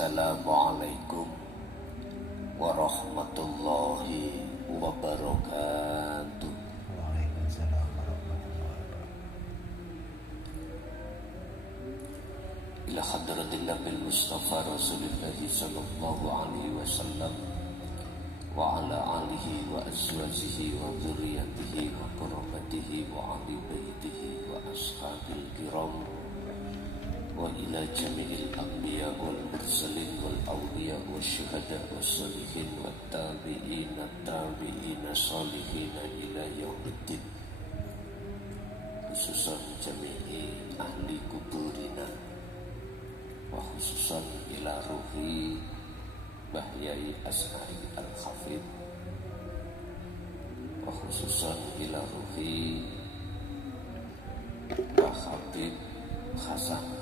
Assalamualaikum warahmatullahi wabarakatuh. Waalaikumsalam warahmatullahi wabarakatuh. Ila hadratin Nabil Mustafa Rasulillahi sallallahu alaihi wasallam wa ala alihi wa azwajihi wa dzurriyyatihi wa qurrabatihi wa ahli baitihi wa ashabil kiram wa ila jami'il anbiya wal mursalin wal awliya wa syuhada wa salihin wa tabi'ina salihina ila yaumiddin, khususan jami'i ahli kuburina wa khususan ila ruhi Bahyai As'ari Al-Khafid wa khususan ila ruhi Pak Habib Hasan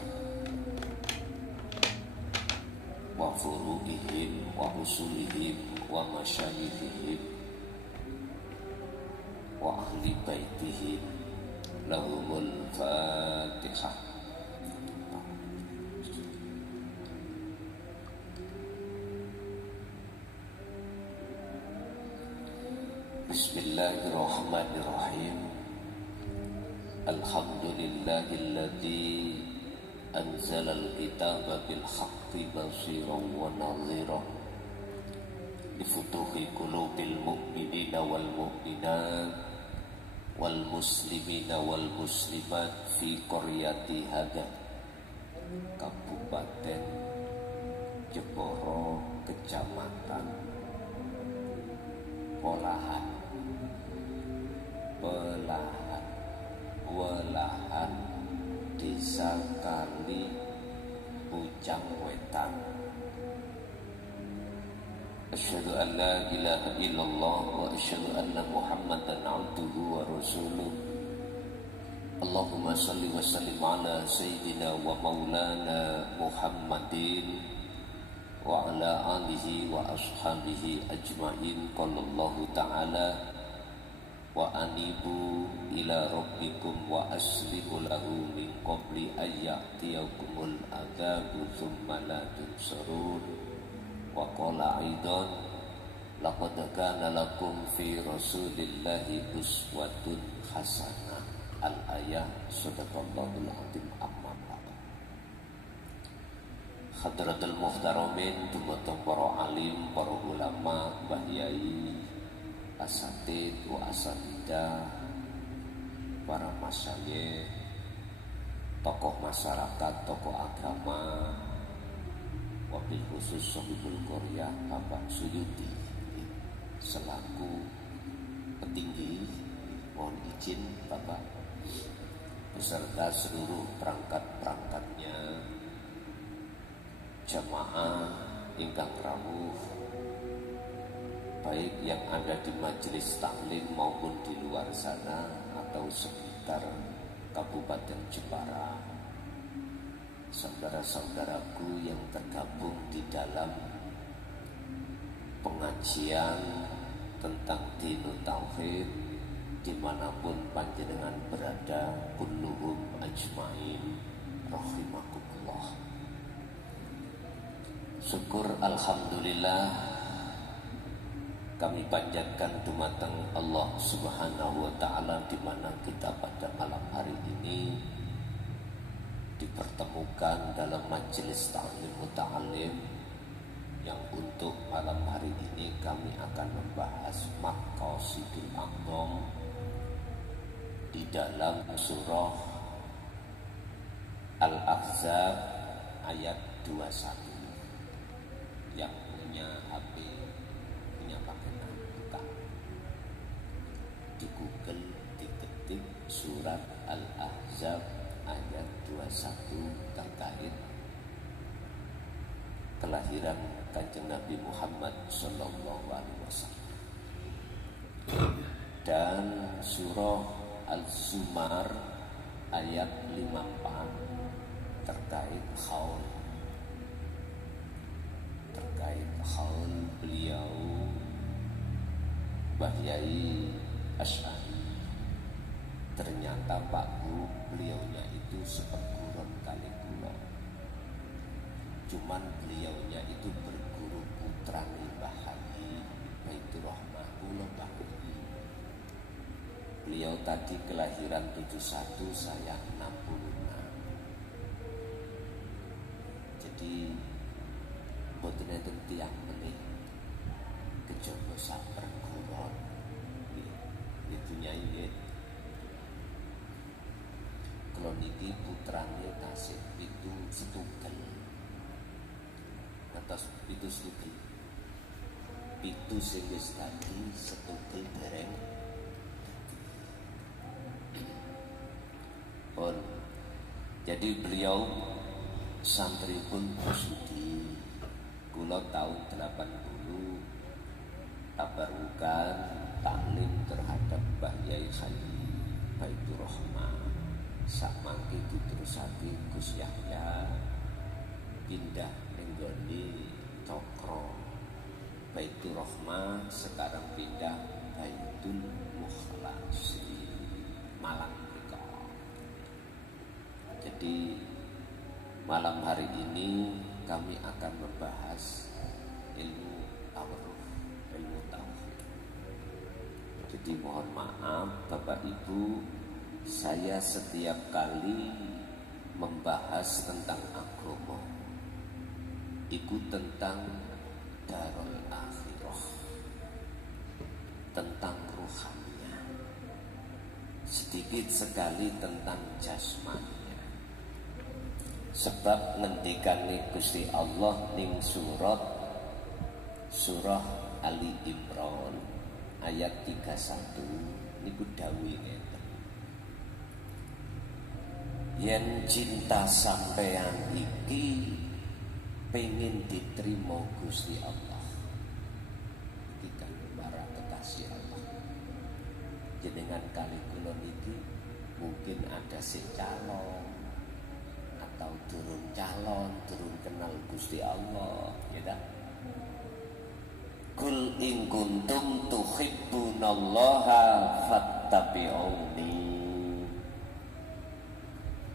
wa furu'ihim wa usulihim wa masyayikhihim wa ahli baitihim lahumul fatihah. Bismillahirrahmanirrahim. Alhamdulillahilladzi anzalal kitaba bil haqqi bashiran wa nadhiran lifutuhi qulubil mu'minina wal mu'minat wal muslimina wal muslimat fi qaryati Haga, Kabupaten Jeporo, Kecamatan Welahan, Desa Kali Bujang Wetan. Asyhadu an la ilaha illallah wa asyhadu anna Muhammadan abduhu wa rasuluh. Allahumma salli wa sallim ala sayyidina wa maulana Muhammadin wa ala alihi wa ashabihi ajma'in. Qala Allah ta'ala wa anibu ila rabbikum wa aslimu lahu min qabli ayyatiyakumul adzabu thumma la tunsarun. Wa qala aidan laqad kana lakum fi rasulillahi uswatun hasanah. Al-ayah. Sadaqallahul azim. Amma ba'du. Hadratul muhtaramin, dumateng para alim, para ulama, mbah yai, asatid wa asatidah, para masyayikh, tokoh masyarakat, tokoh agama, wabil khusus Sohibul Qaryah Bapak Suyuti selaku petinggi, mohon izin Bapak beserta seluruh perangkat-perangkatnya, jamaah ingkang rawuh, baik yang ada di majelis taklim maupun di luar sana atau sekitar Kabupaten Jepara, saudara-saudaraku yang tergabung di dalam pengajian tentang Dinut Tauhid dimanapun panjenengan berada, kulluhum ajmain rahimakumullah. Syukur alhamdulillah kami panjatkan dumateng Allah Subhanahu wa taala, di mana kita pada malam hari ini dipertemukan dalam majelis ta'lim muta'alim yang untuk malam hari ini kami akan membahas maqasidul a'dham di dalam surah Al-Ahzab ayat 21. Yang punya HP, punya paketan, buka di Google, diketik surat Al-Ahzab ayat 21 terkait kelahiran Kanjeng Nabi Muhammad sallallahu alaihi wasallam, dan surah Al-Zumar ayat 54 terkait haul beliau Bahyai As'ari. Ternyata Pak Bu, beliaunya itu seperguruan kali kula. Cuman beliaunya itu berguru putra Mbah Haji Baitur Rahmah kula Mbah Haji. Beliau tadi kelahiran 71, saya 66. Jadi mboten enten tiyang meneh kejaba sak perguruan. Itu nyai nggih. Kula niki putrane tasih itu setunggal. Atas itu setunggal. Itu sing wis tadi setunggal dereng. Pun jadi beliau santri pun Sudi. Kula tahun 80 tabarukan taklim terhadap Mbah Yai Haji Baitur Rahmah. Sakmangke diterusake Gus Yahya pindah nenggone Cokro Baitur Rahmah, sekarang pindah Baitul Mukhlasi Malang mriko. Jadi malam hari ini kami akan membahas ilmu ta'aruf, ilmu tauhid. Jadi mohon maaf Bapak Ibu, saya setiap kali membahas tentang agama itu tentang darul akhirah, tentang ruhaninya, sedikit sekali tentang jasmaninya. Sebab ngendikane Gusti Allah ning surah Ali Imran ayat 31 niku dawuh ngeten. Yen cinta sampeyan iki pengen diterima Gusti Allah, iki kan para kekasih Allah. Jenengan kali kula niki mungkin ada sing calon atau turun calon, turun kenal Gusti Allah, ya dah. Kul in kuntum tuhibbunallaha fattabi'uni.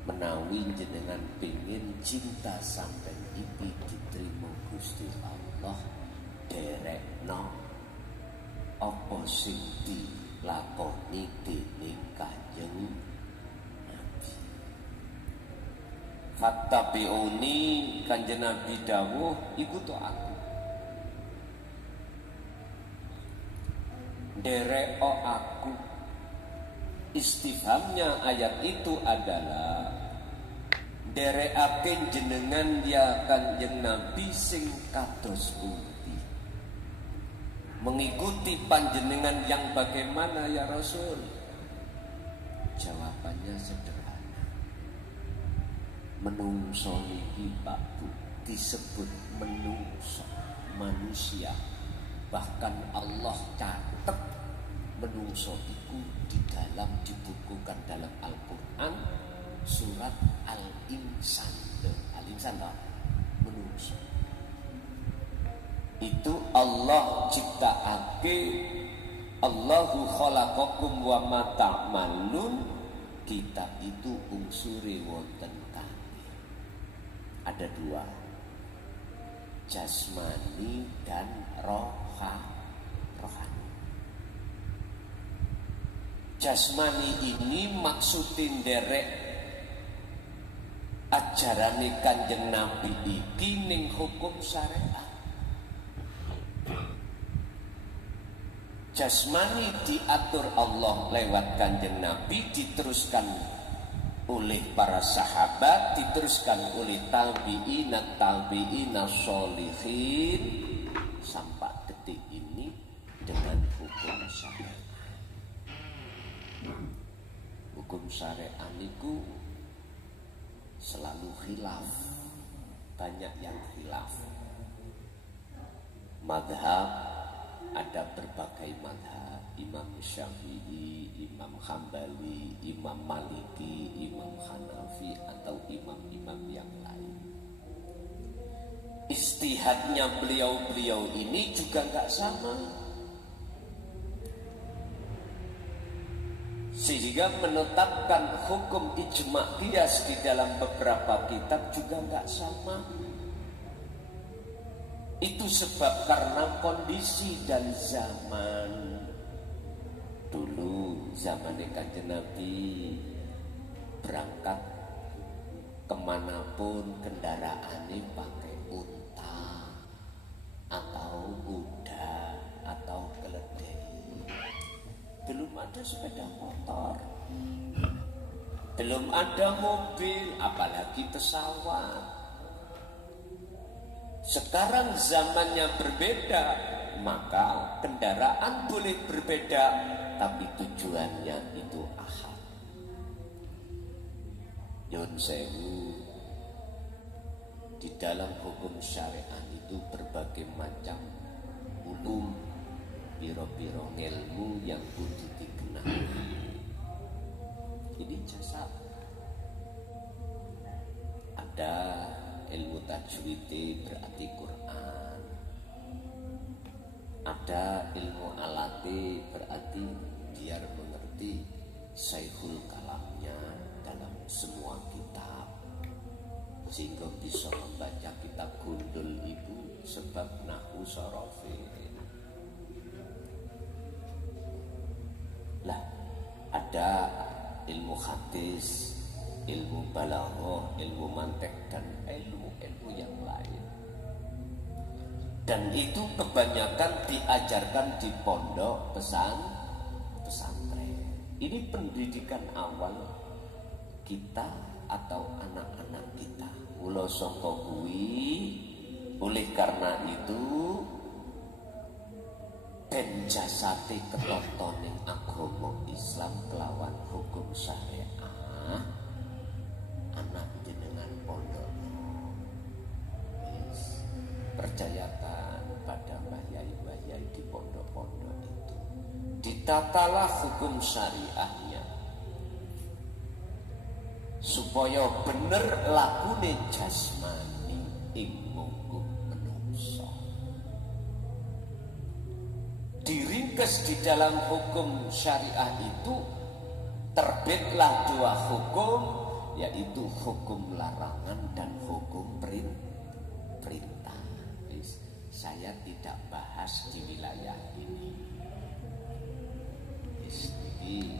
Menawi jenengan pengin cinta sampai iki diterima Gusti Allah, derekno apa sing dilakoni dening Kanjeng Nabi. Fattabi'uni, Kanjeng Nabi dawuh iku to aku. Dereko aku. Istifhamnya ayat itu adalah dereaken jenengan ya Kanjeng Nabi sing kados pundi, mengikuti panjenengan yang bagaimana ya Rasul? Jawabannya sederhana. Menungso niki Pak Bu disebut menungso, manusia. Bahkan Allah catat menungso itu dibukukan dalam Al-Quran surat Al-Insan. Al-Insan toh menungso. Itu Allah ciptaake, Allahu khalaqakum wa ma ta'malun. Kita itu unsure wonten kabeh. Ada dua, jasmani dan rohani. Jasmani ini maksudin derek ajarane Kanjeng Nabi iki ning hukum syariat. Jasmani diatur Allah lewat Kanjeng Nabi, diteruskan oleh para sahabat, diteruskan oleh tabi'ina sholihin sampai detik ini dengan hukum syariat. Hukum syariat niku selalu khilaf, banyak yang khilaf. Madhab ada berbagai madhab, Imam Syafi'i, Imam Hambali, Imam Maliki, Imam Hanafi, atau imam-imam yang lain. Ijtihadnya beliau-beliau ini juga nggak sama, sehingga menetapkan hukum ijma' qiyas di dalam beberapa kitab juga nggak sama. Itu sebab karena kondisi dan zaman. Dulu zaman Kanjeng Nabi berangkat kemanapun kendaraannya pakai unta atau kuda atau keledai. Belum ada sepeda motor, belum ada mobil, apalagi pesawat. Sekarang zamannya berbeda, maka kendaraan boleh berbeda, tapi tujuannya itu ahad. Yon sewu, di dalam hukum syariat itu berbagai macam ulum, biro-biro ilmu yang kudu dikenali. Ini jasa. Ada ilmu tajwid berarti Quran. Ada ilmu alati berarti biar mengerti saikhul kalamnya dalam semua kitab, sehingga bisa membaca kitab gundul itu sebab nahwu sorofin. Lah ada ilmu hadis, ilmu balaghah, ilmu mantek dan ilmu yang lain. Dan itu kebanyakan diajarkan di pondok pesantren. Ini pendidikan awal kita atau anak-anak kita. Mula saka kuwi, oleh karena itu ben jasate ketotoning agama Islam kelawan hukum syariah anak jenengan pondok. Percayakan pada bahyai-bahyai di pondok-pondok itu, ditatalah hukum syariahnya supaya bener lakune jasmani ing mungguh menungso. Diringkes di dalam hukum syariah itu terbitlah dua hukum, yaitu hukum larangan dan hukum perintah. Saya tidak bahas di wilayah ini. Ini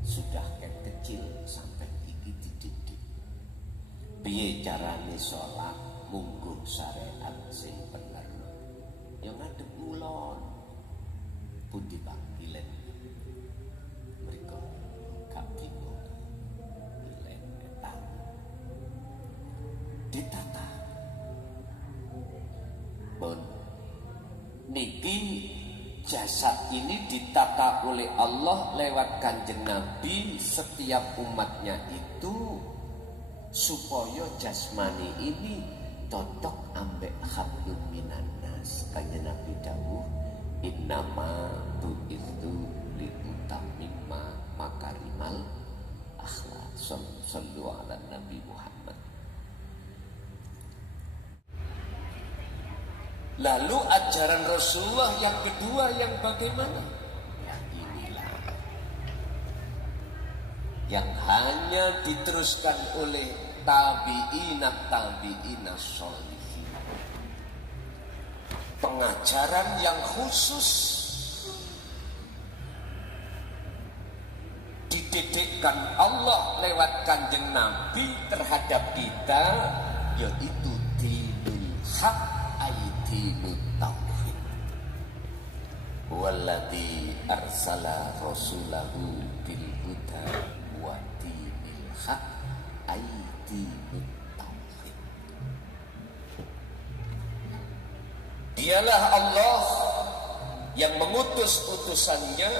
sudah kecil sampai iki dididik. Piye carane salat mungguh syariat sing bener. Ya ngadep ngulon. Pundi panggilan. Mereka gak bingung. Bilen etang. Ditata. Niki jasad ini ditata oleh Allah lewat Kanjeng Nabi setiap umatnya itu supaya jasmani ini cocok ambek hablum minan nas. Kanjeng Nabi dawuh innama tu'idzu liutamimma makarimal akhlak. Sallu ala Nabi Muhammad. Lalu ajaran Rasulullah yang kedua yang bagaimana? Yang inilah yang hanya diteruskan oleh tabi'ina sholihin. Pengajaran yang khusus dididikkan Allah lewat Kanjeng Nabi terhadap kita, yaitu dinul haq, dinut tauhid. Walladzi arsala rasulahu bil huda wa dinil haq ay dinut tauhid. Dialah Allah yang mengutus utusannya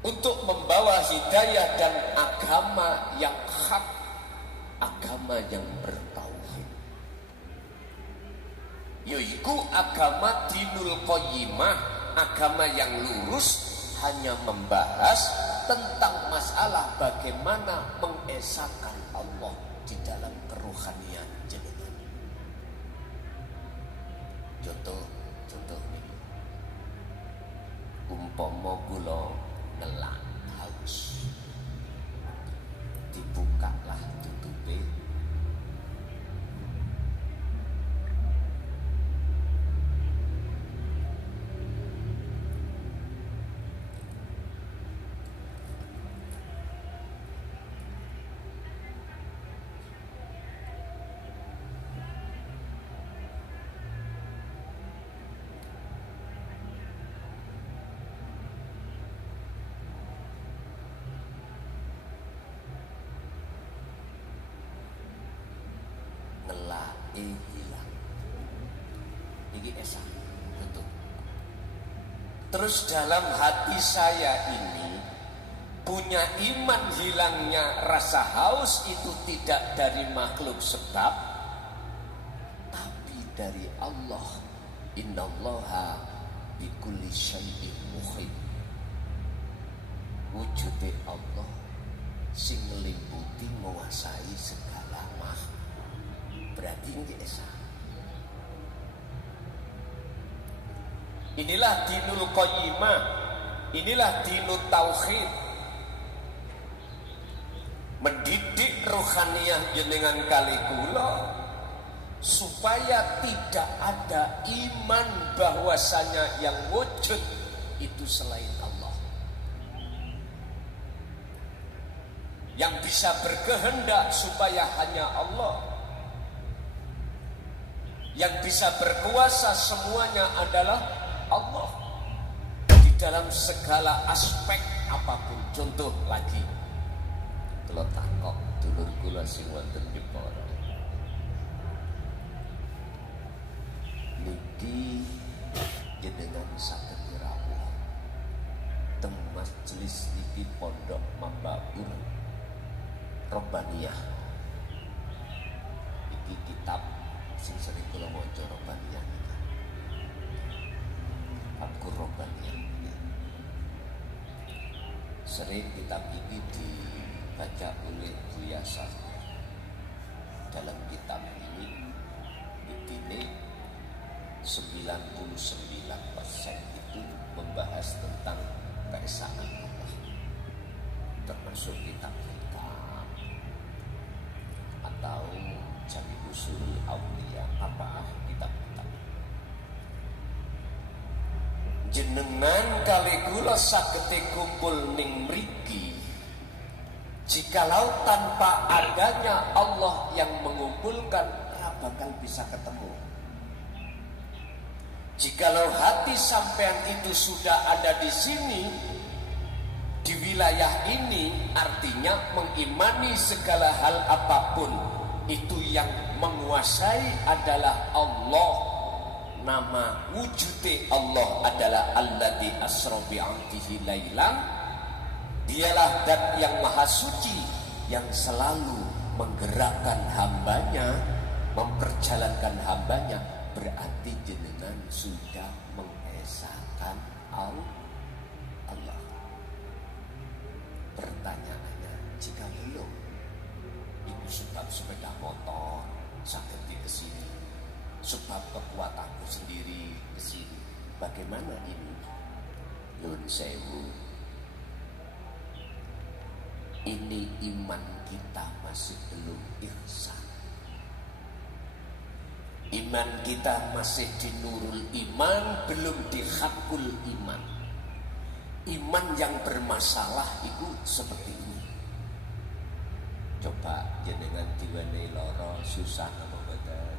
untuk membawa hidayah dan agama yang hak, agama yang bertauhid, yaitu agama dinul qayyimah, agama yang lurus, hanya membahas tentang masalah bagaimana mengesahkan Allah di dalam kerohanian jenengan. Contoh ini, umpama kula ngelak haus, dibukalah tutupe, hilang. Ini esa, betul. Terus dalam hati saya ini punya iman hilangnya rasa haus itu tidak dari makhluk sebab, tapi dari Allah. Innallaha bikulli syai'in muhit. Wujudnya Allah sing ngeliputi menguasai segala makhluk. Berarti ini esa. Inilah dinul qayyimah, inilah dinul tauhid. Mendidik rohaniyah jenengan kali kula supaya tidak ada iman bahwasanya yang wujud itu selain Allah. Yang bisa berkehendak supaya hanya Allah. Yang bisa berkuasa semuanya adalah Allah. Di dalam segala aspek apapun. Contoh lagi, kalau takok dulur kula sing wonten Jepara niki jenengan saged rawuh teng majelis niki Pondok Mambaur Robbaniyah. Iki kitab sing sering kula maca Robbaniyah. Abkur Robbaniyah. Sering kitab ini dibaca oleh Buya Sahir. Dalam kitab ini intine 99% itu membahas tentang keesaan Allah, termasuk kitab-kitab atau Jami Usul Aulia, apa kitab-kitab. Jenengan kali kula sagete kumpul ning mriki jikalau tanpa adanya Allah yang mengumpulkan ora bakal bisa ketemu. Jikalau hati sampean itu sudah ada di sini, di wilayah ini, artinya mengimani segala hal apapun itu yang menguasai adalah Allah. Nama wujudnya Allah adalah Alladzi asra bi'abdihi lailan. Dialah zat yang maha suci yang selalu menggerakkan hambanya, memperjalankan hambanya. Berarti jenengan sudah mengesahkan Allah. Pertanyaannya, jika belum, itu sebab sepeda motor sakit di kesini, sebab kekuatanku sendiri kesini. Bagaimana ini? Yun sewu. Ini iman kita masih belum ihsan. Iman kita masih di nurul iman, belum di hakul iman. Iman yang bermasalah itu seperti ini. Coba jenengan diwenehi loro susah apa mboten?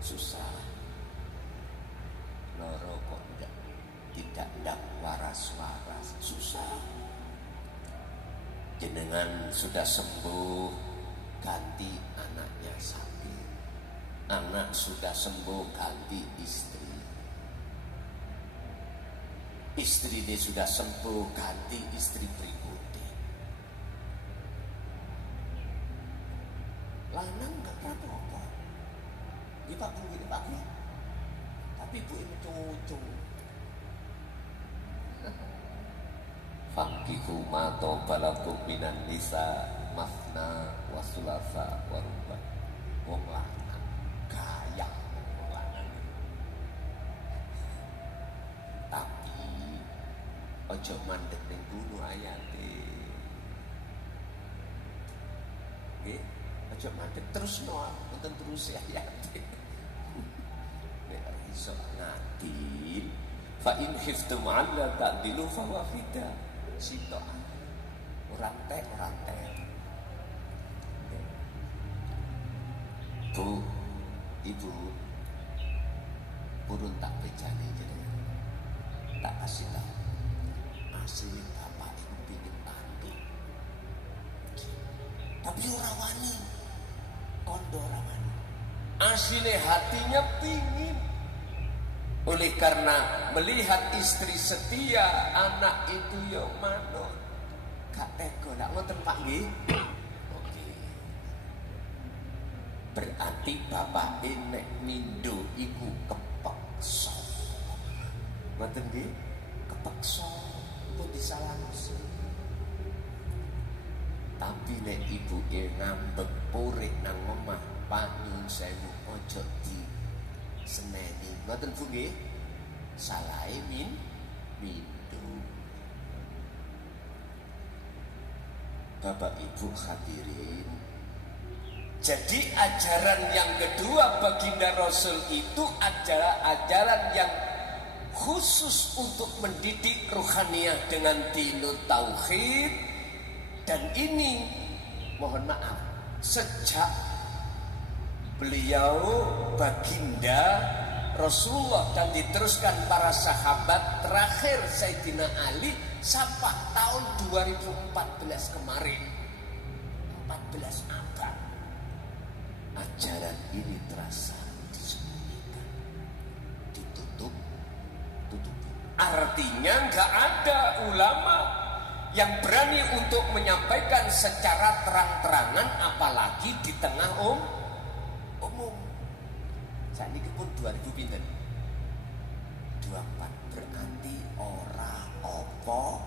Susah. Loro kok tidak waras-waras, susah. Jenengan sudah sembuh, ganti anaknya sakit. Anak sudah sembuh, ganti istri. Istri dia sudah sembuh, ganti istri berikutnya. Lanang gak apa-apa. Dia pak gini pak ya. Tapi ibu ini cocok. Fankihu ma tobalakum minan nisa masna wa sulasa wa ruba. Wong lanang gaya wong lanang. Tapi ojo mandek ning bunuh ayate. Nggih, ojo mandek terus no, mboten terus ayate. Nek iso ngadil fa in khiftum 'alla ta'dilu fa wahidah. Sito orang teh Bu, ibu purun tak bejani jadi tak kasih tahu asli bapak ibu pingin tandu tapi orang wani kondo orang wani asline hatinya pingin. Oleh karena melihat istri setia, anak itu ya manut. Gak tega, gak ngoten Pak nggih. Oke. Berarti bapak nek mindo iku kepeksa. Ngoten nggih? Kepeksa pun disalahno. Tapi nek ibuke ngambek purik nang omah, Pak nyuwun sewu ojo di seneni. Ngoten Bu nggih? Salahe mindo. Bapak Ibu hadirin. Jadi ajaran yang kedua baginda Rasul itu adalah ajaran yang khusus untuk mendidik rohaniah dengan dinul tauhid. Dan ini mohon maaf, sejak beliau baginda Rasulullah dan diteruskan para sahabat, terakhir Sayyidina Ali sampai tahun 2014 kemarin, 14 abad, ajaran ini terasa disembunyikan, ditutup. Artinya nggak ada ulama yang berani untuk menyampaikan secara terang-terangan, apalagi di tengah umum. Saat ini pun 2000 pinten 24, berarti ora opo.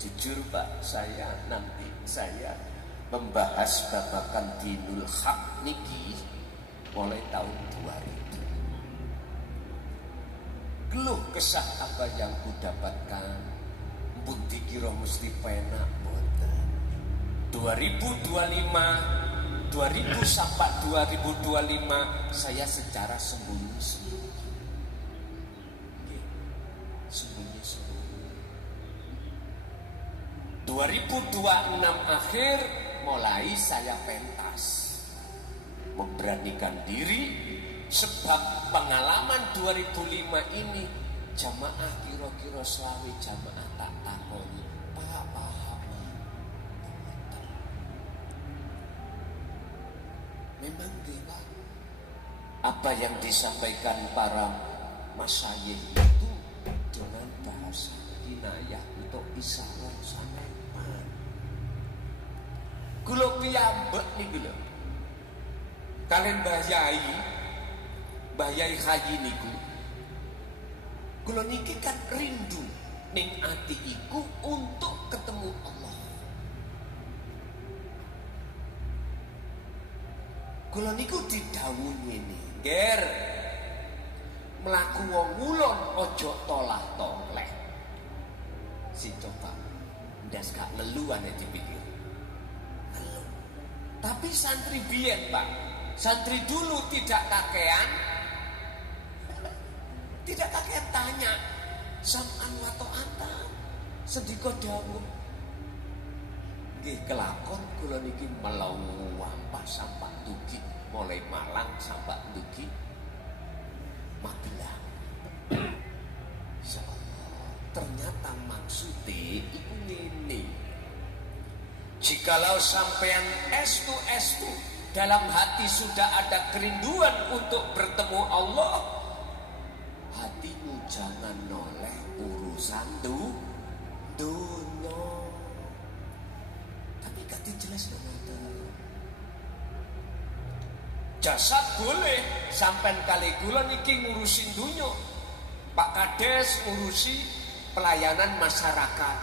Jujur Pak, saya membahas babakan dinul haq niki mulai tahun 2000. Geluh kesah apa yang ku dapatkan, mbun dikira mesti penak boten. 2025 sampai 2025 saya secara sembunyi-sembunyi. Sembunyi-sembunyi. 2026 akhir mulai saya pentas, memberanikan diri. Sebab pengalaman 2005 ini jamaah kira-kira selawi jamaah tak takoni, Pak paham. Memang tidak. Apa yang disampaikan para masyayikh itu dengan bahasa kinayah untuk isyarat sampeyan. Kula piyambak niku lho. Kalian Mbah Yai Haji niku, kula niki kan rindu ning ati iku untuk ketemu Allah. Kula niku didhawuhi ngene, "Ger, mlaku wong ngulon aja tolah-toleh." Si coba ndas gak leluane dipikir. Tapi santri biyen, Pak, santri dulu tidak kakean tanya sam'an wa ta'atan sedika dawuh. Nggih kelakon kula niki melampah sampai dugi, mulai Malang sampai dugi Magelang. Insyaallah ternyata maksudnya iku ngene. Jikalau sampean estu dalam hati sudah ada kerinduan untuk bertemu Allah, hatimu jangan noleh urusan dunia. Tapi gak jelas nonton. Jasad boleh sampean kali kula niki ngurusin dunia. Pak Kades ngurusi pelayanan masyarakat.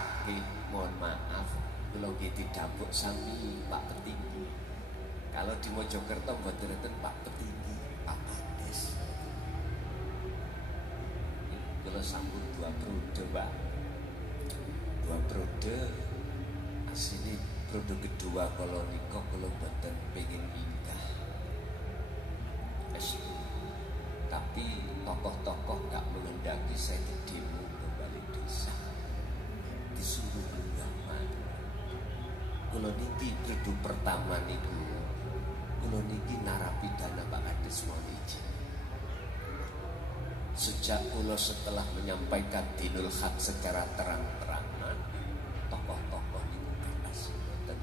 Mohon maaf, kula nggih didapuk sami Pak Petinggi. Kalau di Mojokerto mboten Pak Petinggi, Pak Kades. Kula sambut 2 periode, Pak. 2 periode. Asline periode kedua kalau nikah kula mboten pengin pindah. Tapi tokoh-tokoh gak mengendaki saya ke demo ke balik desa. Disuruh ulama. Kula niki periode pertama niku, kula niki narapidana Pak Kades Moniji. Sejak kula setelah menyampaikan dinul haq secara terang-terangan, tokoh-tokoh niku bebas. Dan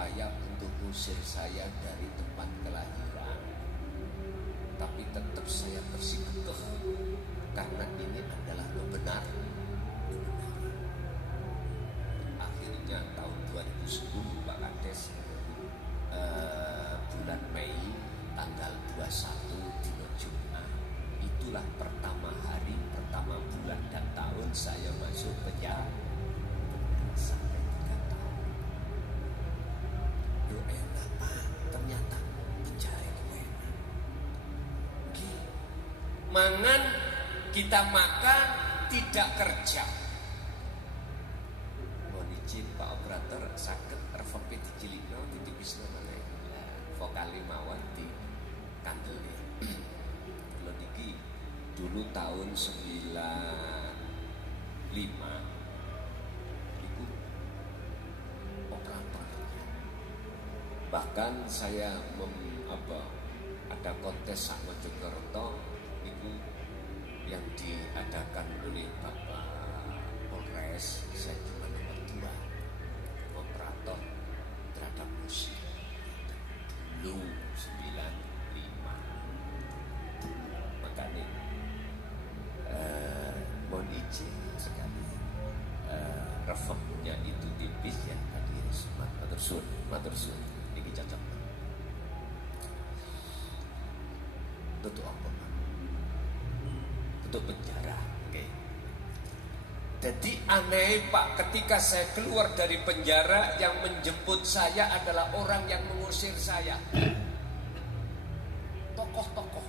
berupaya untuk mengusir saya dari tempat kelahiran, tapi tetap saya bersikukuh karena ini adalah kebenaran. Akhirnya tahun 2010 Pak Kades, bulan Mei tanggal 21 dino Jumat, itulah pertama hari, pertama bulan dan tahun saya masuk penjara sampai 3 tahun. Yo enak Pak, ternyata penjara itu enak. Mangan kita makan tidak kerja. Mohon izin Pak Operator, sakit RVP dicilikno ditipisno mana vokali mawon di kandele. Kalau niki dulu tahun 95 itu operator. Bahkan saya ada kontes sak Mojokerto itu yang diadakan oleh Bapak Polres, saya cuma nomor 2 operator terhadap musik dulu 95. Makanya mohon izin sekali referensinya itu tipis ya tadi matur suwun ini cocok tutup apa Pak? Tutup penjara. Oke. Jadi aneh Pak, ketika saya keluar dari penjara, yang menjemput saya adalah orang yang mengusir saya. Tokoh-tokoh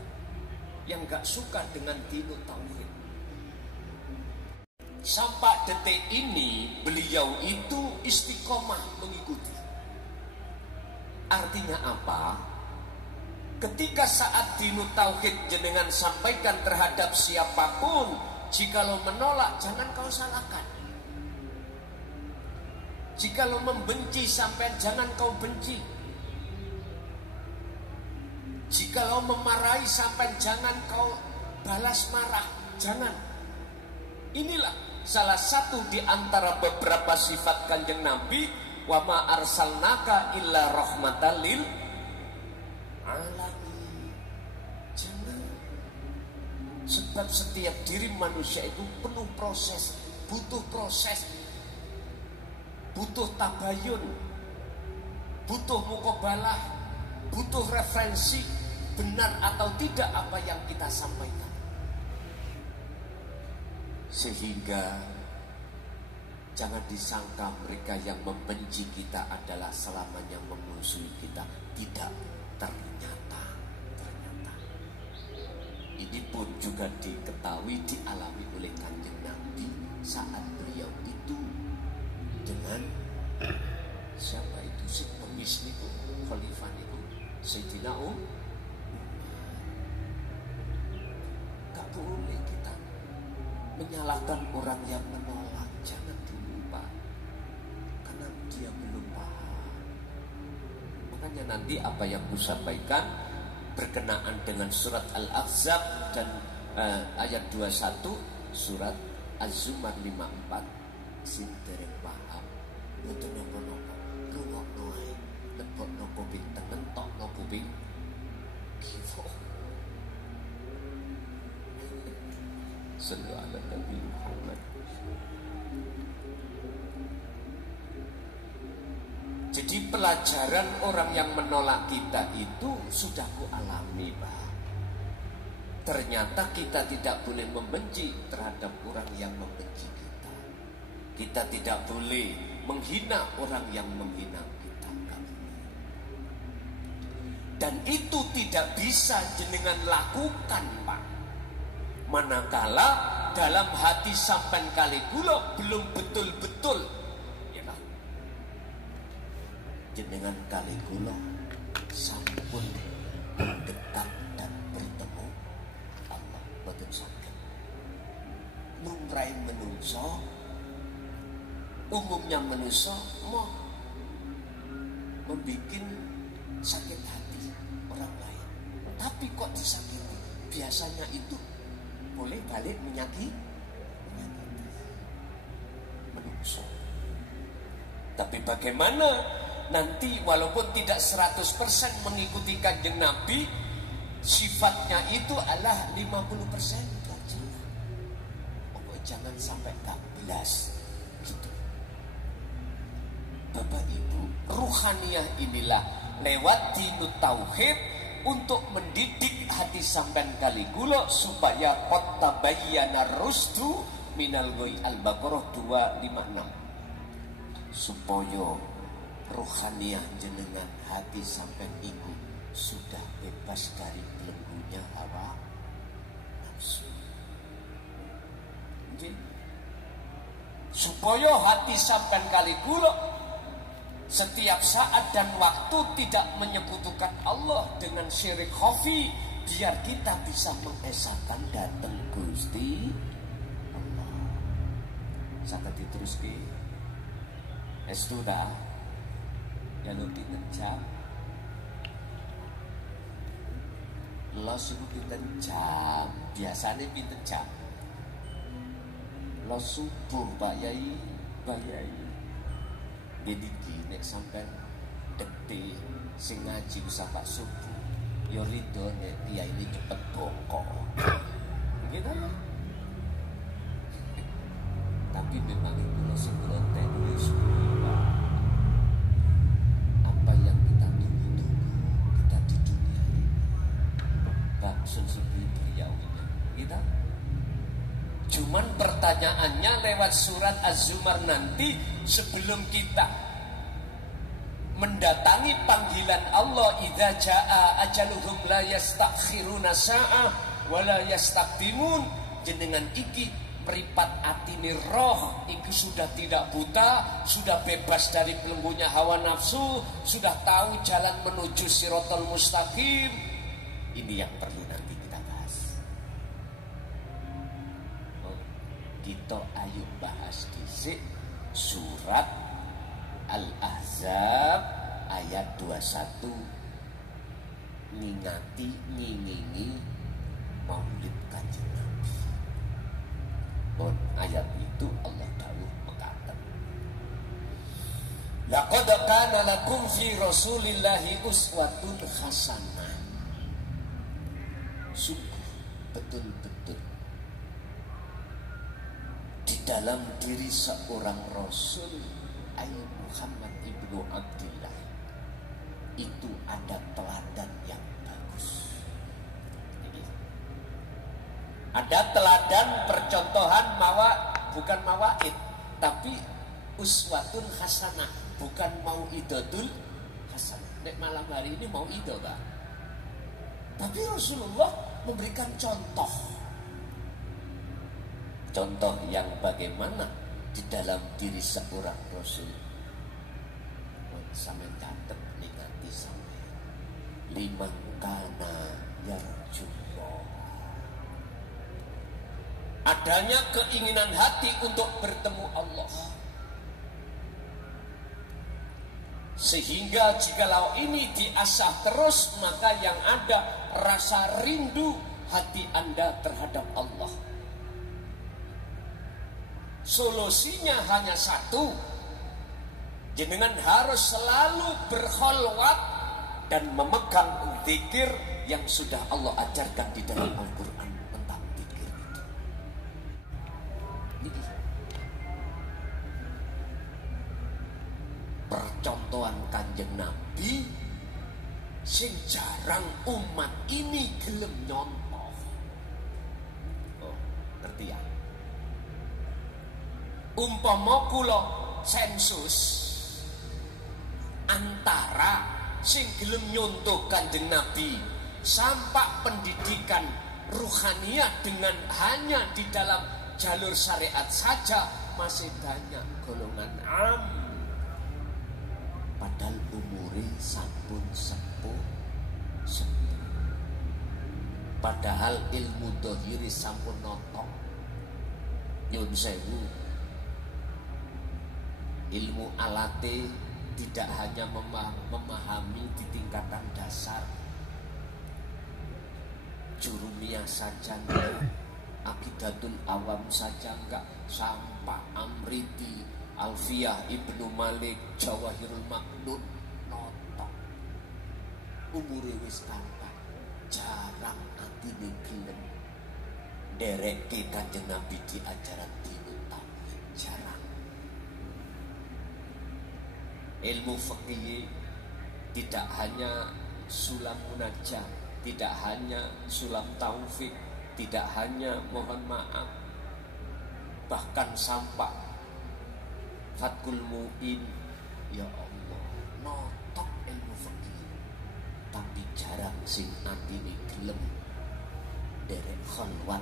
yang gak suka dengan dino tauhid. Sampai detik ini beliau itu istiqomah mengikuti. Artinya apa? Ketika saat dino tauhid jenengan sampaikan terhadap siapapun, jikalau menolak jangan kau salahkan. Jikalau membenci sampai jangan kau benci. Jikalau memarahi sampai jangan kau balas marah, jangan. Inilah salah satu di antara beberapa sifat Kanjeng Nabi, wa ma arsalnaka illa rahmatan lil alamin. Jangan. Sebab setiap diri manusia itu penuh proses, butuh tabayun, butuh mukobalah, butuh referensi, benar atau tidak apa yang kita sampaikan. Sehingga jangan disangka mereka yang membenci kita adalah selamanya memusuhi kita. Tidak, ternyata ini pun juga diketahui, dialami oleh Kanjeng Nabi saat beliau itu dengan siapa itu si pemis niku, khalifah niku, Sayyidina Umar. Gak boleh kita menyalahkan orang yang menolak, jangan dulu Pak, karena dia belum paham. Makanya nanti apa yang kusampaikan berkenaan dengan surat Al-Ahzab dan ayat 21, surat Az-Zumar 54, sing dereng paham mboten napa-napa, rungokno ae, lebokno kuping tengen, tokno kuping kiwa. Sallu ala Nabi Muhammad. Jadi pelajaran orang yang menolak kita itu sudah ku alami Pak. Ternyata kita tidak boleh membenci terhadap orang yang membenci kita. Kita tidak boleh menghina orang yang menghina kita. Dan itu tidak bisa jenengan lakukan Pak, manakala dalam hati sampean kali kula belum betul-betul ya kan, jenengan kali kula sampun mendekat dan bertemu Allah. Boten saged lumrahe menungso, umumnya menungso mau membikin sakit hati orang lain, tapi kok disakiti biasanya itu boleh balik menyakiti menungso. Tapi bagaimana nanti walaupun tidak 100% mengikuti kanjeng Nabi, sifatnya itu adalah 50% belajar. Pokoknya jangan sampai gablas gitu. Bapak Ibu, ruhaniyah inilah lewat dinut tauhid untuk mendidik hati sampean kali kula supaya qad tabayyana rusdu minal ghoi. Al-Baqarah 256. Supaya ruhaniyah jenengan hati sampean iku sudah bebas dari belenggunya hawa nafsu. Jadi, supaya hati sampean kali kula setiap saat dan waktu tidak menyekutukan Allah dengan syirik khafi, biar kita bisa mengesahkan datang Gusti Allah. Saged diteruske estu dah ya lu pinten jam los iku pinten jam biasanya pinten jam los subuh Pak Yai Pak Yai jadi gini sampai detik sing ngaji sampai subuh yo rido nek dia ini cepet bongkok gitu ya. Tapi memang itu sebelum teknis apa yang kita tunggu kita di dunia ini baksun sebelum beliaunya kita. Cuman pertanyaannya lewat surat Az-Zumar nanti sebelum kita mendatangi panggilan Allah, idza jaa ajaluhum la yastakhiruna sa'ah wa la yastaqdimun, jenengan iki meripat atine roh itu sudah tidak buta, sudah bebas dari belenggunya hawa nafsu, sudah tahu jalan menuju Shiratal Mustaqim. Ini yang perlu nanti kita bahas. Kita ayo bahas dhisik surat Al-Ahzab ayat 21, ngingati ngingingi maulid kanjeng Nabi. Ayat itu Allah dawuh mekaten, laqad kana lakum fi rasulillahi uswatun hasanah. Sungguh betul-betul di dalam diri seorang rasul ayat Muhammad ibnu Abdillah itu ada teladan yang bagus. Ada teladan percontohan bukan mawaid, tapi uswatun hasanah, bukan mau'idatul hasanah. Nek malam hari ini mau'idah, Pak. Tapi Rasulullah memberikan contoh. Contoh yang bagaimana di dalam diri seorang Rasul. Sampai catet nikati sampai liman kana yarjullah. Adanya keinginan hati untuk bertemu Allah, sehingga jikalau ini diasah terus, maka yang ada rasa rindu hati Anda terhadap Allah. Solusinya hanya satu, jenengan harus selalu berkholwat dan memegang zikir yang sudah Allah ajarkan di dalam Al-Quran tentang zikir itu. Ini percontohan kanjeng Nabi sing jarang umat ini gelem nyontoh. Oh, ngerti ya? Umpama kula sensus antara sing gelem nyontoh kanjeng Nabi sampai pendidikan ruhaniyah dengan hanya di dalam jalur syariat saja masih banyak golongan am, padahal umure sampun sepuh, padahal ilmu dohiri sampun notok. Nyun sewu, ilmu alate tidak hanya memahami di tingkatan dasar, jurumiyah saja enggak, akidatul awam saja enggak, sampai Amriti, Alfiyah Ibnu Malik, Jawahirul Maknun, umure wis kathah, jarang atine gelem nderekke Kanjeng Nabi di ajaran dinu tauhid, jarang. Ilmu fikih tidak hanya sulam munajat, tidak hanya sulam taufik, tidak hanya mohon maaf, bahkan sampai fatkul mu'in. Ya Allah, notok ilmu fikih, tapi jarang sing atine gelem derek khalwat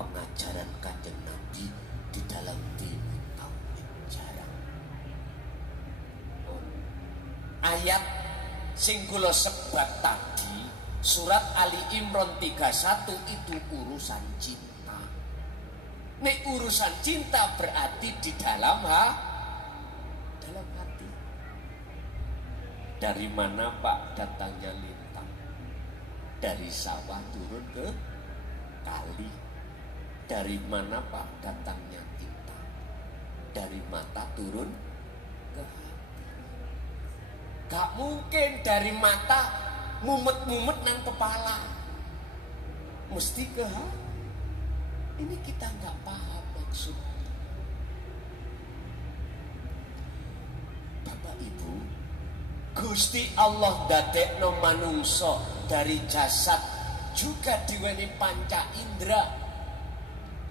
pengajaran Kanjeng Nabi di dalam dinu tauhid, jarang. Ayat sing kula sebat tadi, surat Ali Imran 31 itu urusan cinta. Nek urusan cinta berarti di dalam hati. Dari mana Pak datangnya lintang? Dari sawah turun ke kali. Dari mana Pak datangnya cinta? Dari mata turun ke hati. Gak mungkin dari mata mumet-mumet nang kepala, mesti ke hati. Ini kita nggak paham maksudnya. Bapak Ibu, Gusti Allah dadekno manungso dari jasad juga diweni panca indera,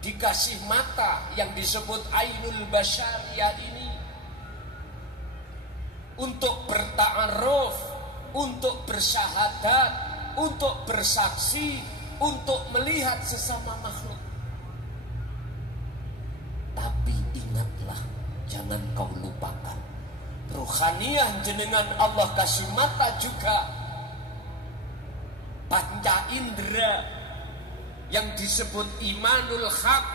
dikasih mata yang disebut ainul basyariyah ini untuk berta'aruf, untuk bersyahadat, untuk bersaksi, untuk melihat sesama makhluk. Tapi ingatlah, jangan kau lupakan, ruhaniyah jenengan Allah kasih mata juga, panca indera yang disebut imanul haq,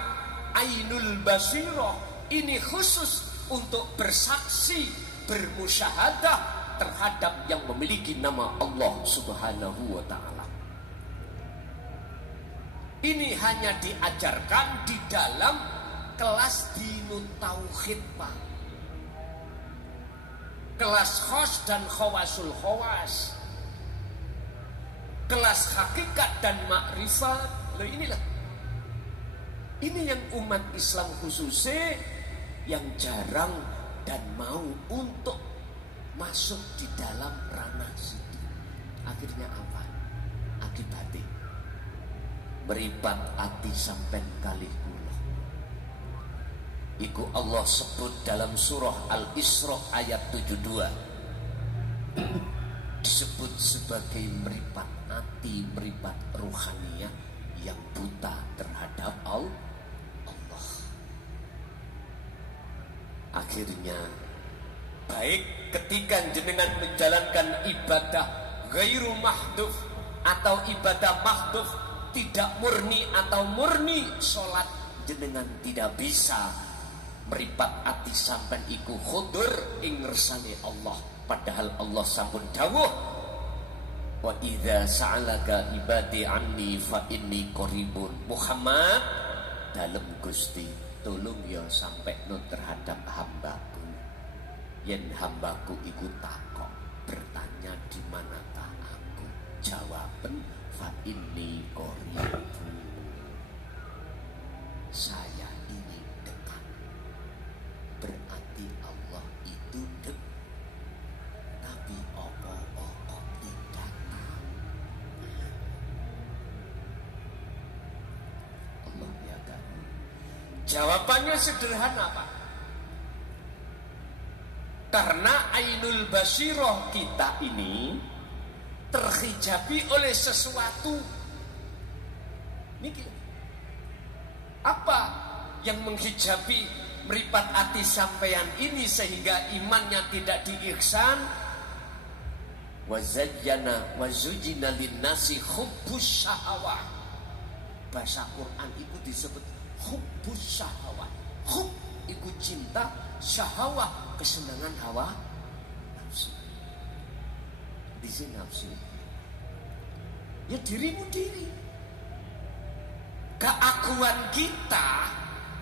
ainul basirah, ini khusus untuk bersaksi, bermusyahadah terhadap yang memiliki nama Allah Subhanahu wa ta'ala. Ini hanya diajarkan di dalam kelas dinu tauhid, Pak. Kelas khos dan khawasul khawas, kelas hakikat dan makrifat. Loh inilah, ini yang umat Islam khususnya yang jarang dan mau untuk masuk di dalam ranah situ. Akhirnya apa? Akibatnya meribat ati sampen kalih kula. Iku Allah sebut dalam surah Al-Isra ayat 72. Disebut sebagai meribat ati, meribat ruhaniyah yang buta terhadap Allah. Akhirnya baik ketika jenengan menjalankan ibadah ghairu mahduf atau ibadah mahduf, tidak murni atau murni, sholat jenengan tidak bisa meripat ati sampai iku khudur ing ngersane Allah, padahal Allah sampun dawuh wa idza sa'alaka ibadi anni fa inni qaribun. Muhammad dalem Gusti, tolong ya sampai no terhadap hambaku. Yen hambaku ikut takok bertanya di manakah aku, jawaban fa inni qaribun, saya ini dekat. Berarti Allah itu dekat, tapi opo-opo tidak tahu. Allah ya tahu. Jawabannya sederhana, Pak. Karena ainul basirah kita ini terhijabi oleh sesuatu. Niki apa yang menghijabi meripat hati sampeyan ini sehingga imannya tidak diihsan? Wazayyana wazujina linnasi hubbus syahawah. Bahasa Quran itu disebut hubbus syahawah. Hub itu cinta, syahawah kesenangan hawa nafsu. Di sini nafsu ya dirimu diri. Keakuan kita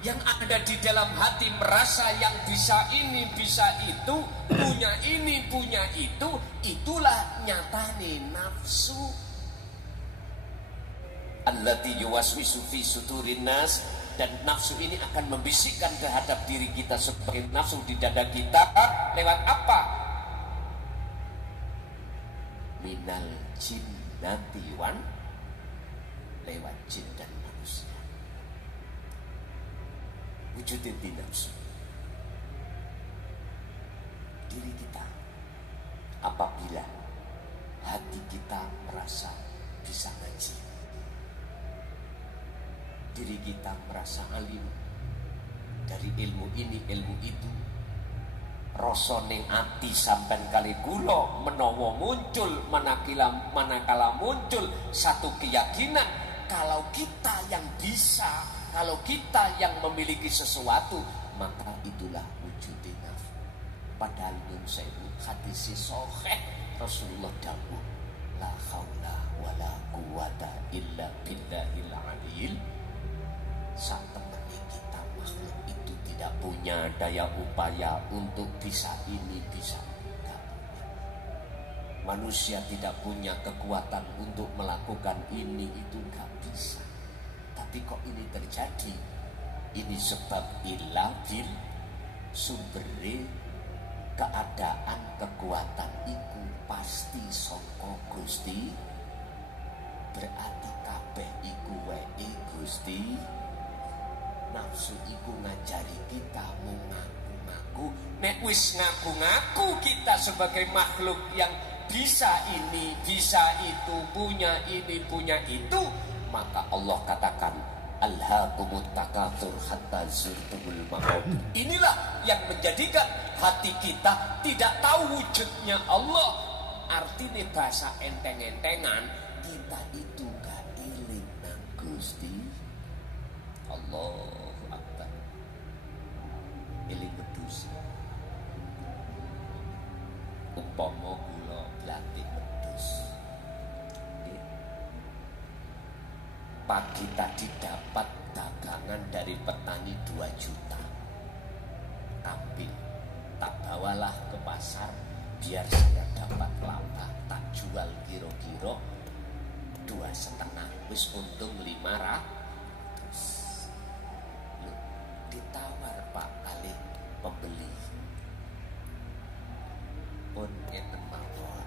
yang ada di dalam hati merasa yang bisa ini, bisa itu, punya ini, punya itu, itulah nyatane nafsu. Allati yuwaswisu fi sudurin nas, dan nafsu ini akan membisikkan terhadap diri kita sebagai nafsu di dada kita lewat apa? Minal jinnati wan, lewat jin dan manusia. Wujudin di nafsu diri kita apabila hati kita merasa bisa ngaji, diri kita merasa alim dari ilmu ini ilmu itu, rasa ning ati sampean kali kula menawa muncul manakala muncul satu keyakinan kalau kita yang bisa, kalau kita yang memiliki sesuatu, maka itulah wujudin nafsu. Padahal nyun sewu hadis sahih Rasulullah dawuh, la haula wala quwata illa billahil aliyil. Saat temani kita makhluk itu tidak punya daya upaya untuk bisa ini, bisa tidak punya. Manusia tidak punya kekuatan untuk melakukan ini, itu nggak bisa. Tapi kok ini terjadi? Ini sebab ilah bil sumbere keadaan kekuatan itu pasti saka Gusti. Berarti kabeh iku wae Gusti. Nafsu iku ngajari kita mau ngaku-ngaku. Nek wis ngaku-ngaku kita sebagai makhluk yang bisa ini, bisa itu, punya ini, punya itu, maka Allah katakan alhaakumut takatsur hatta zurtumul maqabir. Inilah yang menjadikan hati kita tidak tahu wujudnya Allah. Artinya bahasa enteng-entengan, kita itu gak eling nang Gusti Allahu Akbar. Eling wedhus. Upama kula blatih wedhus. Pagi tadi dapat dagangan dari petani 2 juta kambing, tak bawalah ke pasar biar saya dapat laba, tak jual kira-kira 2,5, wis untung 500. Ditawar Pak kali pembeli pun enten mawon,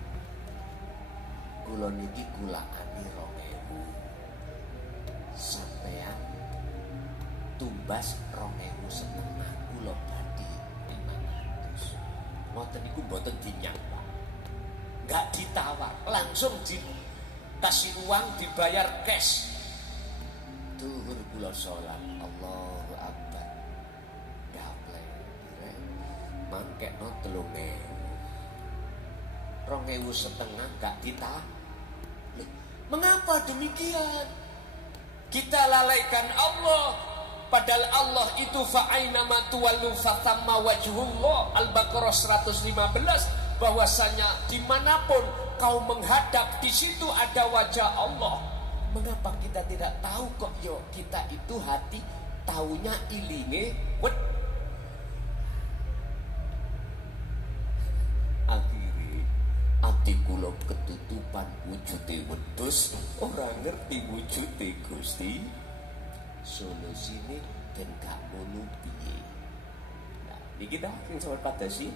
kula niki gulakane 2.000, sampean tumbas 2.500, kula badhe 500. Ngoten niku mboten dinyang Pak, nggak ditawar, langsung dikasih uang, dibayar cash. Tuhur kula sholat, Allahu Akbar, daple mangke no 2.500 gak ditawar. Mengapa demikian? Kita lalaikan Allah, padahal Allah itu fa'ainama tuwallu fathamma wajhullah. Al-Baqarah 115, bahwasanya dimanapun kau menghadap di situ ada wajah Allah. Mengapa kita tidak tahu kok yo kita itu hati taunya ilinge wet. Akhirnya ati kula ketutupan wujude wedhus, ora ngerti wujude Gusti. Solusine ben gak ngono piye. Nah, iki ta sing sampe padasi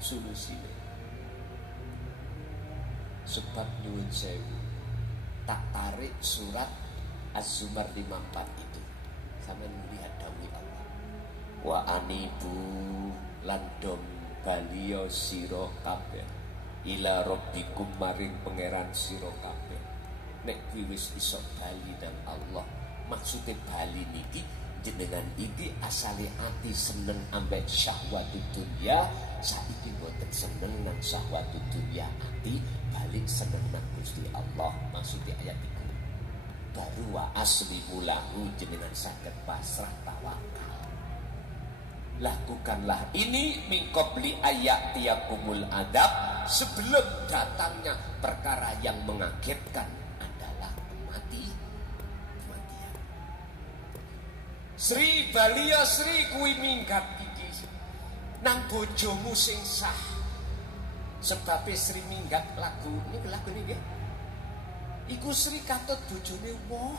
solusine. Sebab nyuwun sewu, tak tarik surat Az-Zumar 54 itu, sama melihat dawuh Allah, wa anibu landom baliyo sira kabeh ila rabbikum maring pangeran sira kabeh. Nek wis iso bali nang Allah, maksude bali niki jenengan iki asale ati seneng ambek syahwatud dunya, saiki boten seneng nang syahwatud dunya, ati balik seneng nang Gusti Allah. Maksudnya ayat itu baru wa aslimu lahu, jenengan saged pasrah tawakal. Lakukanlah ini min qabli ayatiyakumul adab, sebelum datangnya perkara yang mengagetkan adalah kematian. Sri Balia Sri kuwi minggat iki nang bojomu sing sah. Sebab Sri minggat lagu niki nggih. Iku Sri katut bojone wong.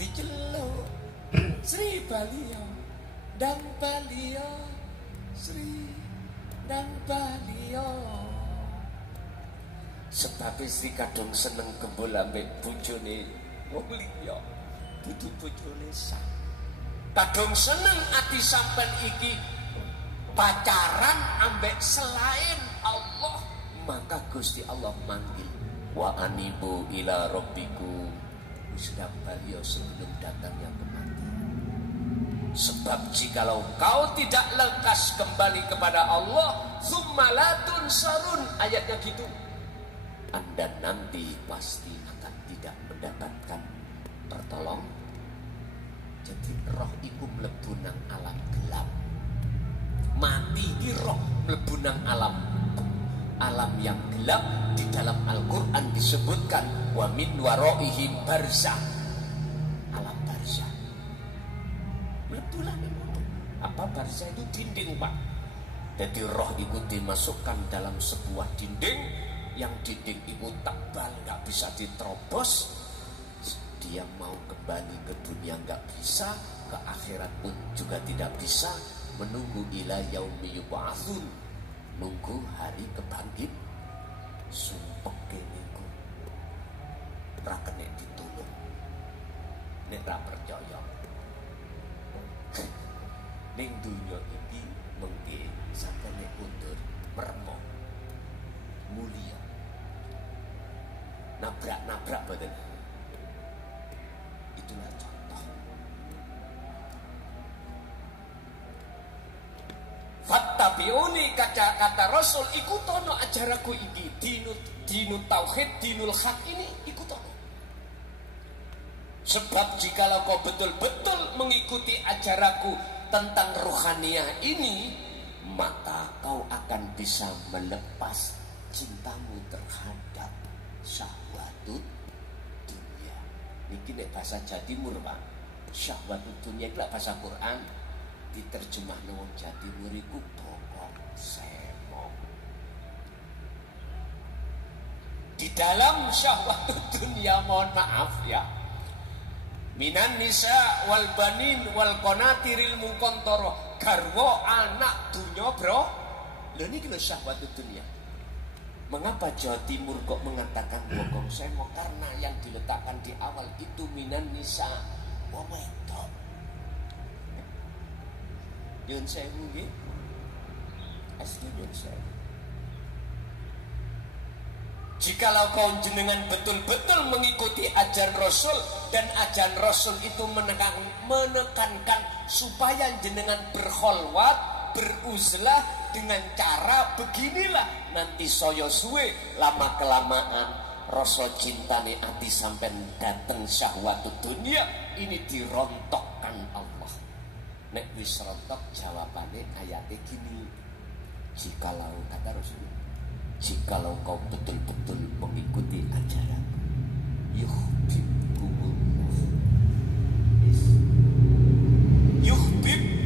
Diceluk Sri Balia dan Balia Sri dan Balia. Sebab Sri kadung seneng gembul ambek bojone wong liya, dudu bojone sah. Kadung seneng ati sampean iki pacaran ambek selain Allah, maka Gusti Allah manggil wa anibu ila rabbiku sedang Balia sebelum datangnya kematian. Sebab jikalau kau tidak lekas kembali kepada Allah, summa la tunsarun, ayatnya gitu, Anda nanti pasti akan tidak mendapatkan pertolong. Jadi roh iku mlebu nang alam gelap. Mati di roh mlebu nang alam yang gelap. Di dalam Al-Quran disebutkan wa min waraihim barzah, alam barzah. Mlebulah itu. Apa barzah itu? Dinding, Pak. Jadi roh itu dimasukkan dalam sebuah dinding, yang dinding itu tebal, nggak bisa diterobos. Dia mau kembali ke dunia nggak bisa, ke akhirat pun juga tidak bisa. Menunggu ila yaumi yub'atsun, nunggu hari kebangkit. Sumpek kene iku ra kena ditulung. Nek ra percaya ning dunya iki mengke sakjane kundur meremok mulia. Nabrak badan. Itulah contoh. Fattabi'uni, kata Rasul, ikutono ajaraku iki. Dinul tauhid, dinul hak ini ikutono. Sebab jikalau kau betul-betul mengikuti ajaraku tentang ruhaniyah ini, maka kau akan bisa melepas cintamu terhadap syahwatut dunia. Ini nek bahasa Jawa Timur, Pak. Syahwatut dunia itu bahasa Quran. Diterjemah nang Jawa Timur iku bokong semong. Di dalam syahwatut dunia, mohon maaf ya, minan nisa wal banin wal qanatiril muqantara, garwa anak dunya, bro. Lho niki lho syahwatut dunia. Mengapa Jawa Timur kok mengatakan bokong semong? Karena yang diletakkan di awal itu minan nisa, wong wedok. Yun sewu nggih. Asli yun sewu. Jikalau kau jenengan betul-betul mengikuti ajaran Rasul, dan ajaran Rasul itu menekankan supaya jenengan berkholwat, beruzlah dengan cara beginilah, nanti soyo suwe lama kelamaan rasa cintane ati sampean dateng syahwatut dunia ini dirontokkan Allah. Nek wis rontok jawabane ayatnya gini, jikalau kata Rasul, jikalau kau betul-betul mengikuti ajaran yuhbib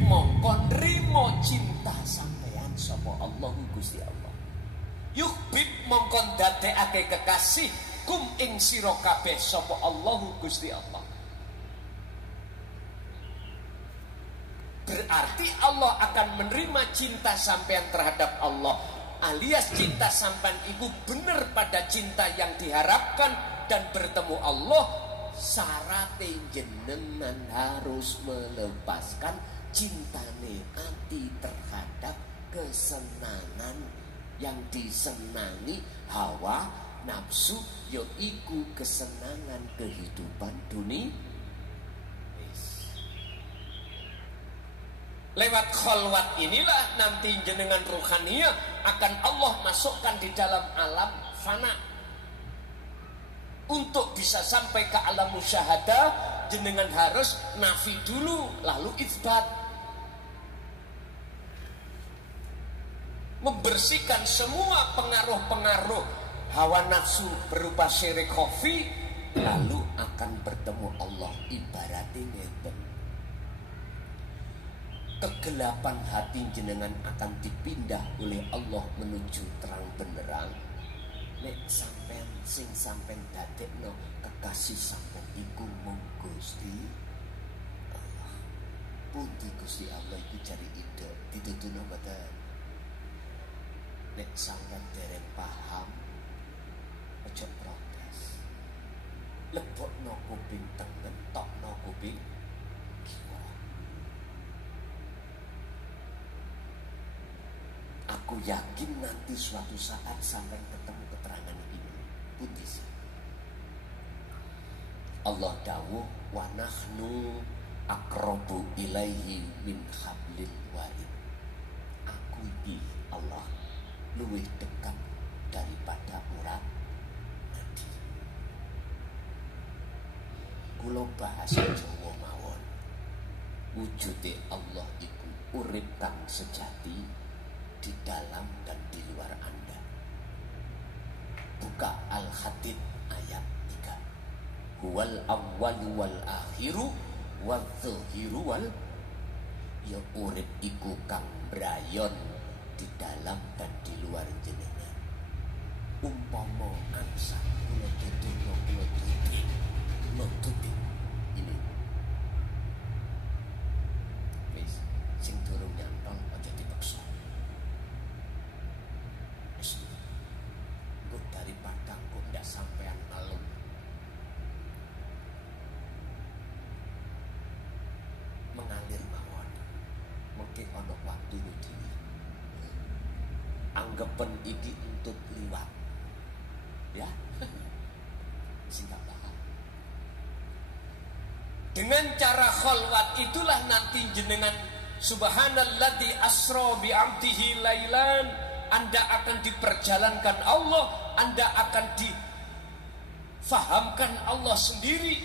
mongkon rimo cinta sampean sapa Allahu Gusti Allah. Yuhbib mongkon dadekake kekasih kum ing sira kabeh sapa Allahu Gusti Allah. Berarti Allah akan menerima cinta sampean terhadap Allah, alias cinta sampean itu benar pada cinta yang diharapkan dan bertemu Allah. Syaratnya jenengan harus melepaskan cintane ati terhadap kesenangan yang disenangi hawa nafsu, yaitu kesenangan kehidupan dunia. Lewat kholwat inilah nanti jenengan ruhaniyah akan Allah masukkan di dalam alam fana. Untuk bisa sampai ke alam musyahadah, jenengan harus nafi dulu, lalu itsbat. Membersihkan semua pengaruh-pengaruh hawa nafsu berupa syirik khafi, lalu akan bertemu Allah ibaratnya ngeten. Kegelapan hati jenengan akan dipindah oleh Allah menuju terang benderang. Nek sampean sing sampean dadekno kekasih sampean iku mung Gusti Allah. Pundi Gusti Allah iku jari ide ditutuno mboten. Nek sampean dereng paham aja protes. Lebokno kuping tengen, tokno kuping kiwa. Aku yakin nanti suatu saat sampai ketemu keterangan ini. Pundi sih? Allah dawuh wa nahnu aqrabu ilaihi min hablil warid. Aku iki Allah luwih dekat daripada urat nadi. Kula bahasa Jawa mawon. Wujude Allah iku urip kang sejati di dalam dan di luar Anda. Buka Al-Hadid ayat 3. Huwal awwalu wal akhiru wal zahiru wal, ya urip iku kang brayon di dalam dan di luar jenengan. Umpama angsa kula tutup ini. Wis sing durung nyantol aja dipaksa. Wis engko daripada kok ndak sampean alum. Mengalir mawon. Mengke ana waktu dhewe. Anggapan iki untuk liwat. Ya. Singkat paham. Dengan cara khalwat itulah nanti jenengan subhanalladzi asra bi 'abdihi lailan, Anda akan diperjalankan Allah, Anda akan difahamkan Allah sendiri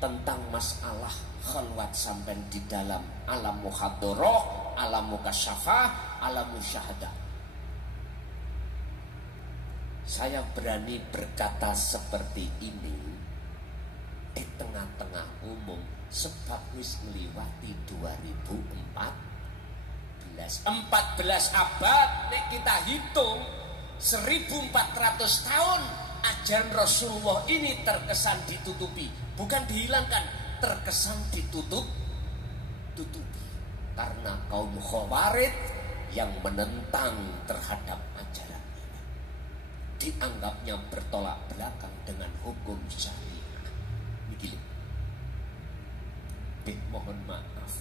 tentang masalah khalwat sampai di dalam alam muhadharah, alam mukasyafah, alam musyahadah. Saya berani berkata seperti ini di tengah-tengah umum sebab wis ngliwati 2014 abad. Nek kita hitung 1400 tahun ajaran Rasulullah ini terkesan ditutupi, bukan dihilangkan, terkesan ditutupi karena kaum Khawarij yang menentang terhadap ajaran ini, dianggapnya bertolak belakang dengan hukum syariah. Begini, mohon maaf,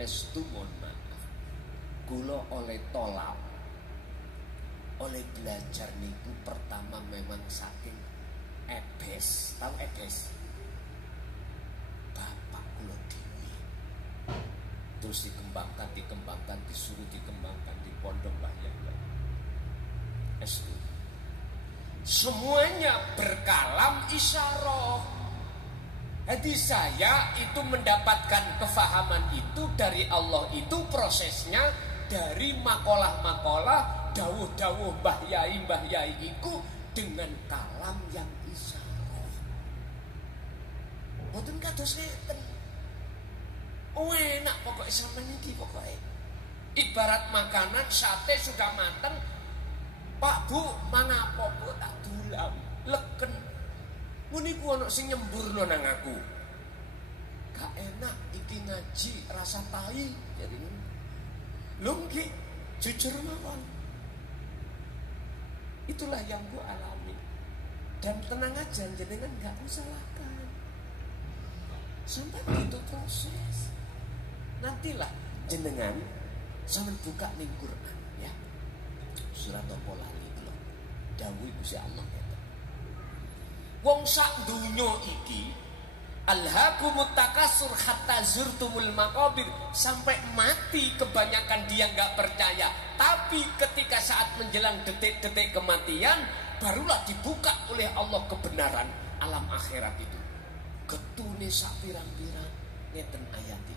estu mohon maaf, kula oleh tolak, oleh belajar niku pertama memang saking ebes, tahu ebes? Bapak kula dewi. Terus dikembangkan, disuruh dikembangkan di pondok banyak. Estu. Semuanya berkalam isyarah. Jadi saya itu mendapatkan kefahaman itu dari Allah, itu prosesnya dari makalah-makalah, dawuh-dawuh mbah yai iku dengan kalam yang isyarah. Mboten kados ngeten. Enak pokoknya sampeyan iki pokoknya. Ibarat makanan sate sudah matang, Pak Bu, mana apa Bu tak dulam, leken. Muni ku ana sing nyemburno nang aku. Gak enak iki ngaji rasa tai jadi. Lho nggih, jujur mawon. Itulah yang ku alami. Dan tenang aja jenengan enggak usalahkan. Sampai itu proses. Nantilah jenengan sampeyan buka ning Quran ya. Surat apa lali lho. Dawuh Gusti Allah ngeten. Wong sak donya iki alhaqumut takasur hatta zurtumul maqabir, sampai mati kebanyakan dia enggak percaya. Tapi ketika saat menjelang detik-detik kematian barulah dibuka oleh Allah kebenaran alam akhirat itu. Ketune sak pirang-pirang ngeten ayat iki.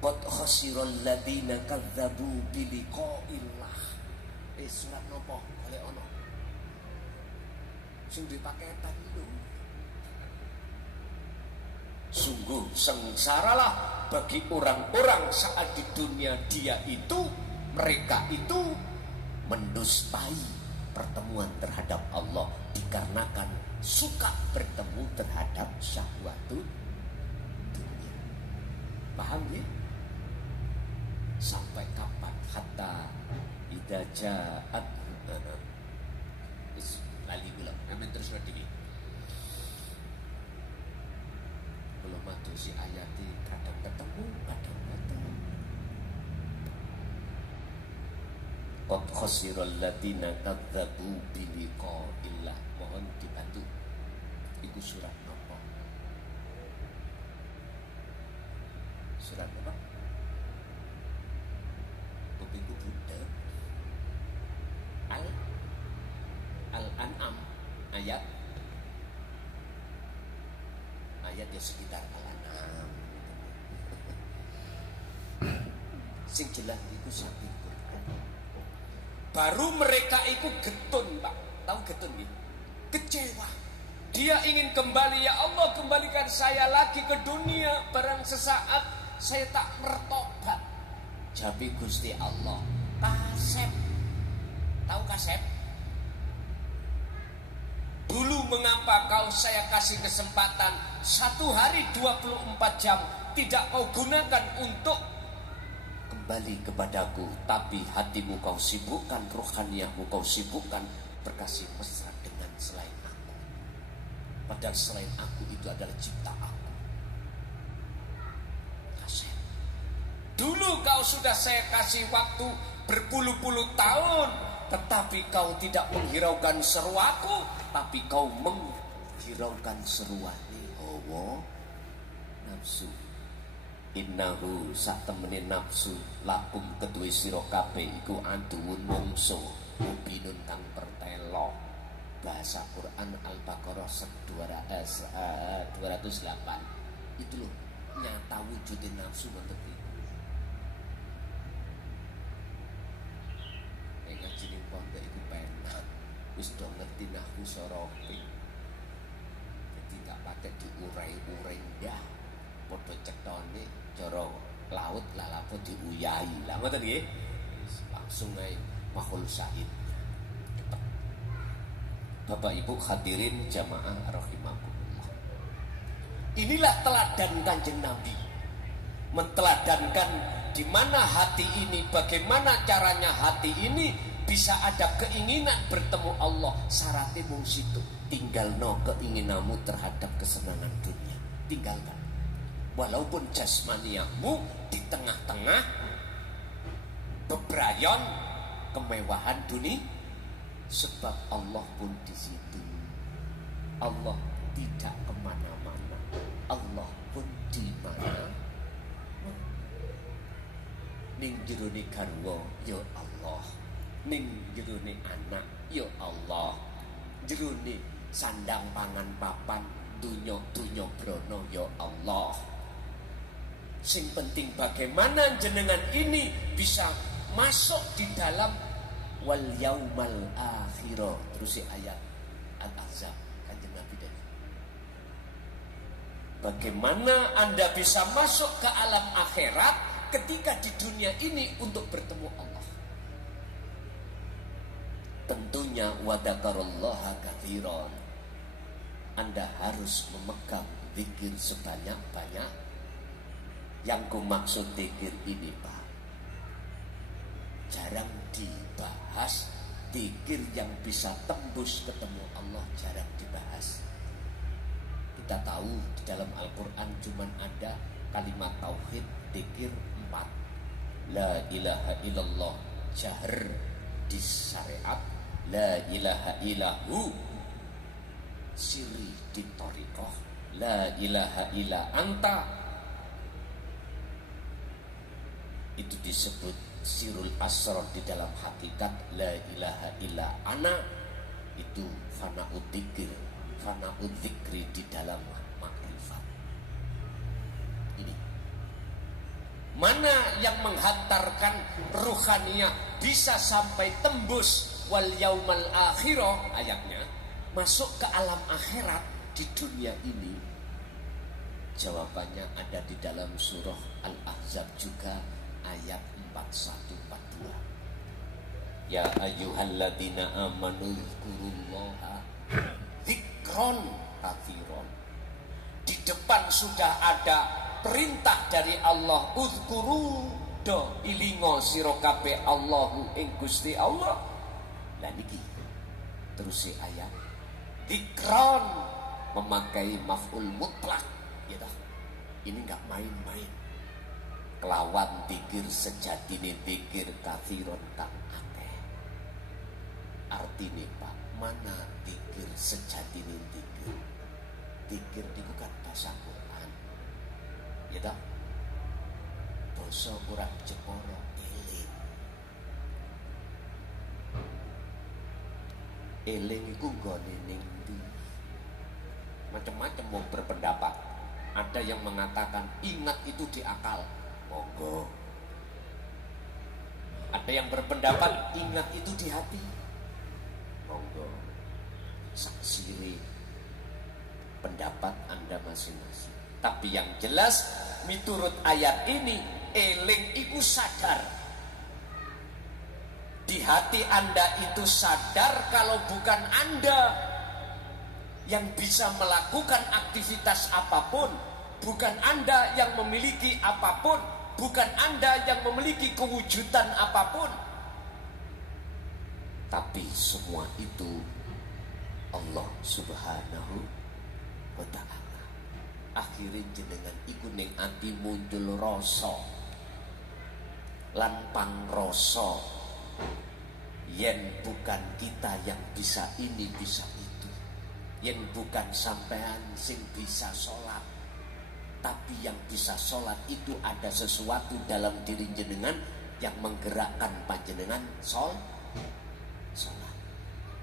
Qad khasiral ladzina kadzdzabu bi liqa'illah. Surat nopo oleh ono. sing dipaketan lho. Sungguh sengsaralah bagi orang-orang saat di dunia mereka itu mendustai pertemuan terhadap Allah dikarenakan suka bertemu terhadap syahwatut dunia. Paham ya? Sampai kapan? Hatta idza ja'at lali belum. Amin terus lagi. Belum matu si ayati kadang ketemu, kadang ketemu. Qad khasiral ladina kadzabu bi liqa'illah. Mohon dibantu. Iku surat apa? Surat apa? Kupingku budak. Al-An'am ayat ya sekitar Al-An'am. Sing jelas iku saking Quran. Baru mereka itu getun, Pak. Tahu getun nggih? Kecewa. Dia ingin kembali, ya Allah kembalikan saya lagi ke dunia. Barang sesaat saya tak bertobat. Jabi Gusti Allah, kasep. Tahu kasep? Dulu mengapa kau saya kasih kesempatan 1 hari 24 jam tidak kau gunakan untuk kembali kepadaku, tapi hatimu kau sibukkan, rohaniahmu kau sibukkan berkasih mesra dengan selain aku. Padahal selain aku itu adalah ciptaan aku. Kasih. Dulu kau sudah saya kasih waktu berpuluh-puluh tahun, tetapi kau tidak menghiraukan seruaku, tapi kau menghiraukan seruane hawa nafsu. Innahu sak temene nafsu lakum keduwe sira kabeh iku aduun mungsu mubinun kang pertelo. Bahasa Quran Al-Baqarah 208. Itu loh nyata wujudin nafsu ngoten iki. Ngaji ning pondok iku penak. Wis do ngerti nahwu sorofi. Jadi gak pakai diurai-urai dah. Padha cetone cara laut lalapo diuyahi. Lah ngoten nggih. Langsung ae mahul syahid. Bapak Ibu hadirin jamaah rahimakumullah. Inilah teladan Kanjeng Nabi. Menteladankan di mana hati ini, bagaimana caranya hati ini bisa ada keinginan bertemu Allah. Syaratnya mung situ. Tinggalno keinginanmu terhadap kesenangan dunia. Tinggalkan. Walaupun jasmaniamu di tengah-tengah bebrayon kemewahan dunia, sebab Allah pun di situ. Allah tidak kemana-mana. Allah pun di mana. Ning jerone garwa ya Allah, ning jerone anak ya Allah, jerone sandang pangan papan dunya brana ya Allah. Sing penting bagaimana jenengan ini bisa masuk di dalam wal yaumal akhirah. Terus ayat Al-Ahzab Kanjeng Nabi tadi. Bagaimana Anda bisa masuk ke alam akhirat ketika di dunia ini untuk bertemu Allah? Tentunya wadakarullaha katsiran. Anda harus memegang zikir sebanyak-banyak. Yang ku maksud zikir ini, Pak, jarang dibahas. Zikir yang bisa tembus ketemu Allah jarang dibahas. Kita tahu di dalam Al-Quran cuma ada kalimat tauhid, zikir 4. La ilaha illallah jahr di syariat, la ilaha illahu siri di thariqah, la ilaha illa anta itu disebut sirul asrar di dalam hakikat, la ilaha illa ana itu fana'ud dzikir, fana'ud dzikri di dalam makrifat. Ini mana yang menghantarkan ruhaniyah bisa sampai tembus wal yaumal akhirah ayatnya. masuk ke alam akhirat di dunia ini? Jawabannya ada di dalam surah Al-Ahzab juga ayat 41-42. Ya ayyuhalladzina amanu dzkurullaha dzikron katsiron. Di depan sudah ada perintah dari Allah, udzkuru do ilingo sira kabeh Allahu ing Gusti Allah. Lah niki terus ayat dzikron memakai maf'ul mutlak ya toh. Ini enggak main-main. Kelawan dzikir sejatine dzikir katsiron tak akeh. Artine Pak, mana dzikir sejatine dzikir? Dzikir niku kan basa Quran. Ya toh? Basa ora Jepara eling. Eling iku nggone ning ndi? Macam-macam mau berpendapat. Ada yang mengatakan ingat itu di akal. Monggo. Ada yang berpendapat ingat itu di hati. Monggo. Saksiri pendapat Anda masing-masing. Tapi yang jelas miturut ayat ini, eling iku sadar. Di hati Anda itu sadar kalau bukan Anda yang bisa melakukan aktivitas apapun, bukan Anda yang memiliki apapun, bukan Anda yang memiliki kewujudan apapun. Tapi semua itu Allah Subhanahu wa ta'ala. Akhirnya jenengan iku ning ati muncul rasa lan pangrasa yen bukan kita yang bisa ini bisa itu, yen bukan sampean sing bisa sholat, tapi yang bisa sholat itu ada sesuatu dalam diri jenengan yang menggerakkan panjenengan sholat.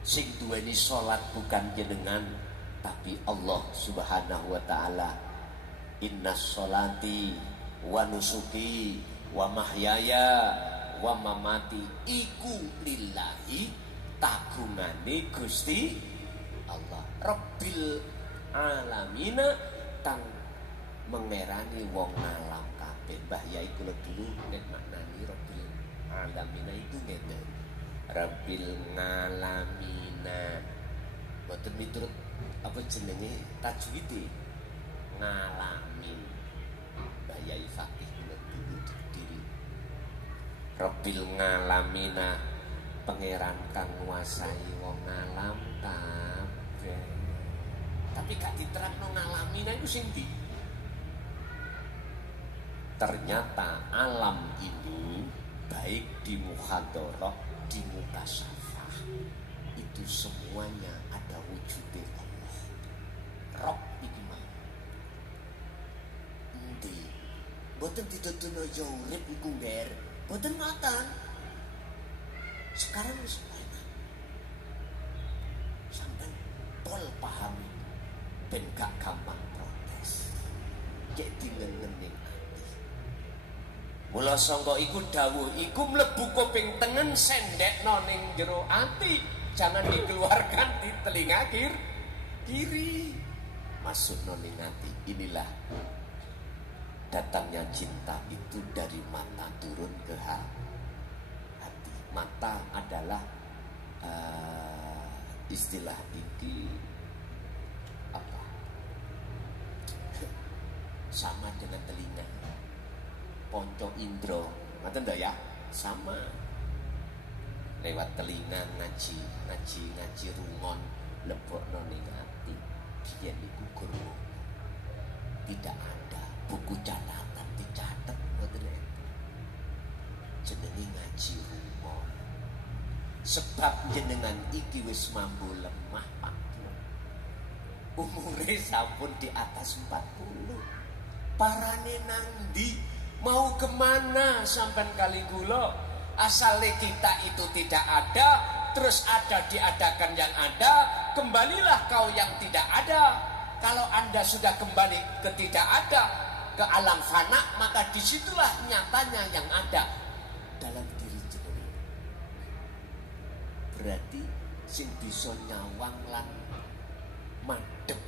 Sing duweni sholat bukan jenengan tapi Allah Subhanahu wa ta'ala. Inna sholati wa nusuki wa mahyaya wa mamati iku lillahi, kagungane Gusti Allah Rabbil alamina, tang mengerani wong alam kabeh. Mbah Yai kula dulu nek maknani Rabbil alamina itu ngeten. Rabbil ngalamina boten miturut apa jenenge tajwid ngalamin. Mbah Yai Fakih kula dulu diri Rabbil ngalamina, pangeran kang nguasai wong alam kabeh. Tapi gak diterangno ngalamina iku sing ndi? Ternyata alam ini baik di muhadharah, di mukasyafah, itu semuanya ada wujudnya Allah. Rob iki mah. Endi? Boten dituduhno yo urip iku ngger. Boten ngoten. Sekarang wis enak. Sampai pol pahami ben gak gampang protes. Cek dingen-ning ati. Mula sangka iku dawuh iku mlebu kuping tengen sendekno ning jero ati, jangan dikeluarkan di telinga kiri. Masukno ning ati. Inilah datangnya cinta itu dari mata turun ke hati. Mata adalah istilah iki apa? Sama dengan telinga. Ponco indro, ngoten ndak ya? Sama. Lewat telinga ngaji rungon lebokno ning ati. Biyen iku guru. Tidak ada buku catatan dicatet ngoten lho. Jenenge ngaji rungon. Sebab jenengan iki wis mampu lemah Pak. Umure sampun di atas 40. Parane nang ndi? Mau kemana sampai kali gula? Asale kita itu tidak ada, terus ada diadakan yang ada. Kembalilah kau yang tidak ada. Kalau Anda sudah kembali ke tidak ada, ke alam fana, maka disitulah nyatanya yang ada dalam diri jenengan. Berarti sing bisa nyawang lan madhep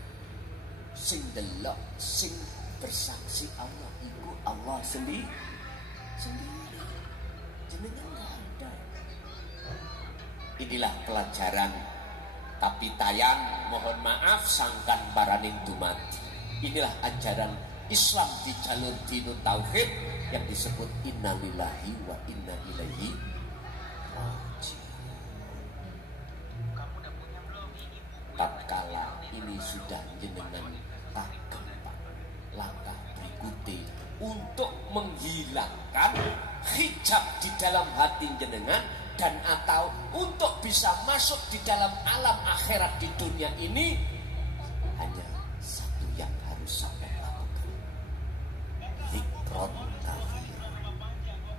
sing delok sing bersaksi Allah iku Allah sendiri jenengan nggak ada. Inilah pelajaran tapi tayang mohon maaf sangkan paraning dumati. Inilah ajaran Islam di jalur dinut tauhid yang disebut innalillahi wa inna ilaihi raji'un. Tatkala ini sudah jenengan takkan langkah berikutnya untuk menghilangkan hijab di dalam hati jenengan dan atau untuk bisa masuk di dalam alam akhirat di dunia ini hanya satu yang harus sampai lakukan. Zikron kafir.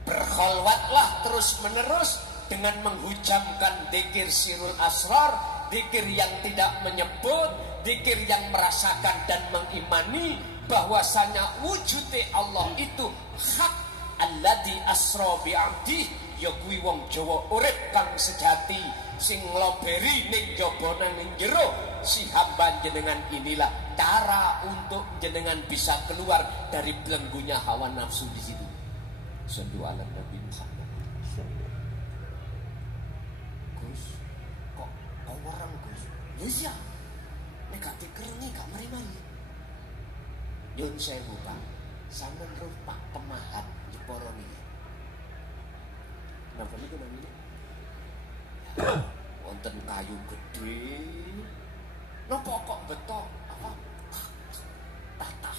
Berkholwatlah terus menerus dengan menghujamkan dzikir sirul asrar, dzikir yang tidak menyebut, dzikir yang merasakan dan mengimani bahwasanya wujudnya Allah itu hak alladzi asra bi 'abdihi. Ya kuwi wong Jawa urip kang sejati sing ngloberi ning jaba nang ning jero si hamba jenengan. Inilah cara untuk jenengan bisa keluar dari belenggunya hawa nafsu di situ. Sallallahu alaihi Nabi Muhammad. Gus, kok orang Gus? Ya, nek gak dikerengi gak mari-mari. Yun sewu Pak, sampean roh Pak pemahat Jepara niki. Napa niku namanya? Wonten kayu gede. Napa kok beton? Apa? Tatah.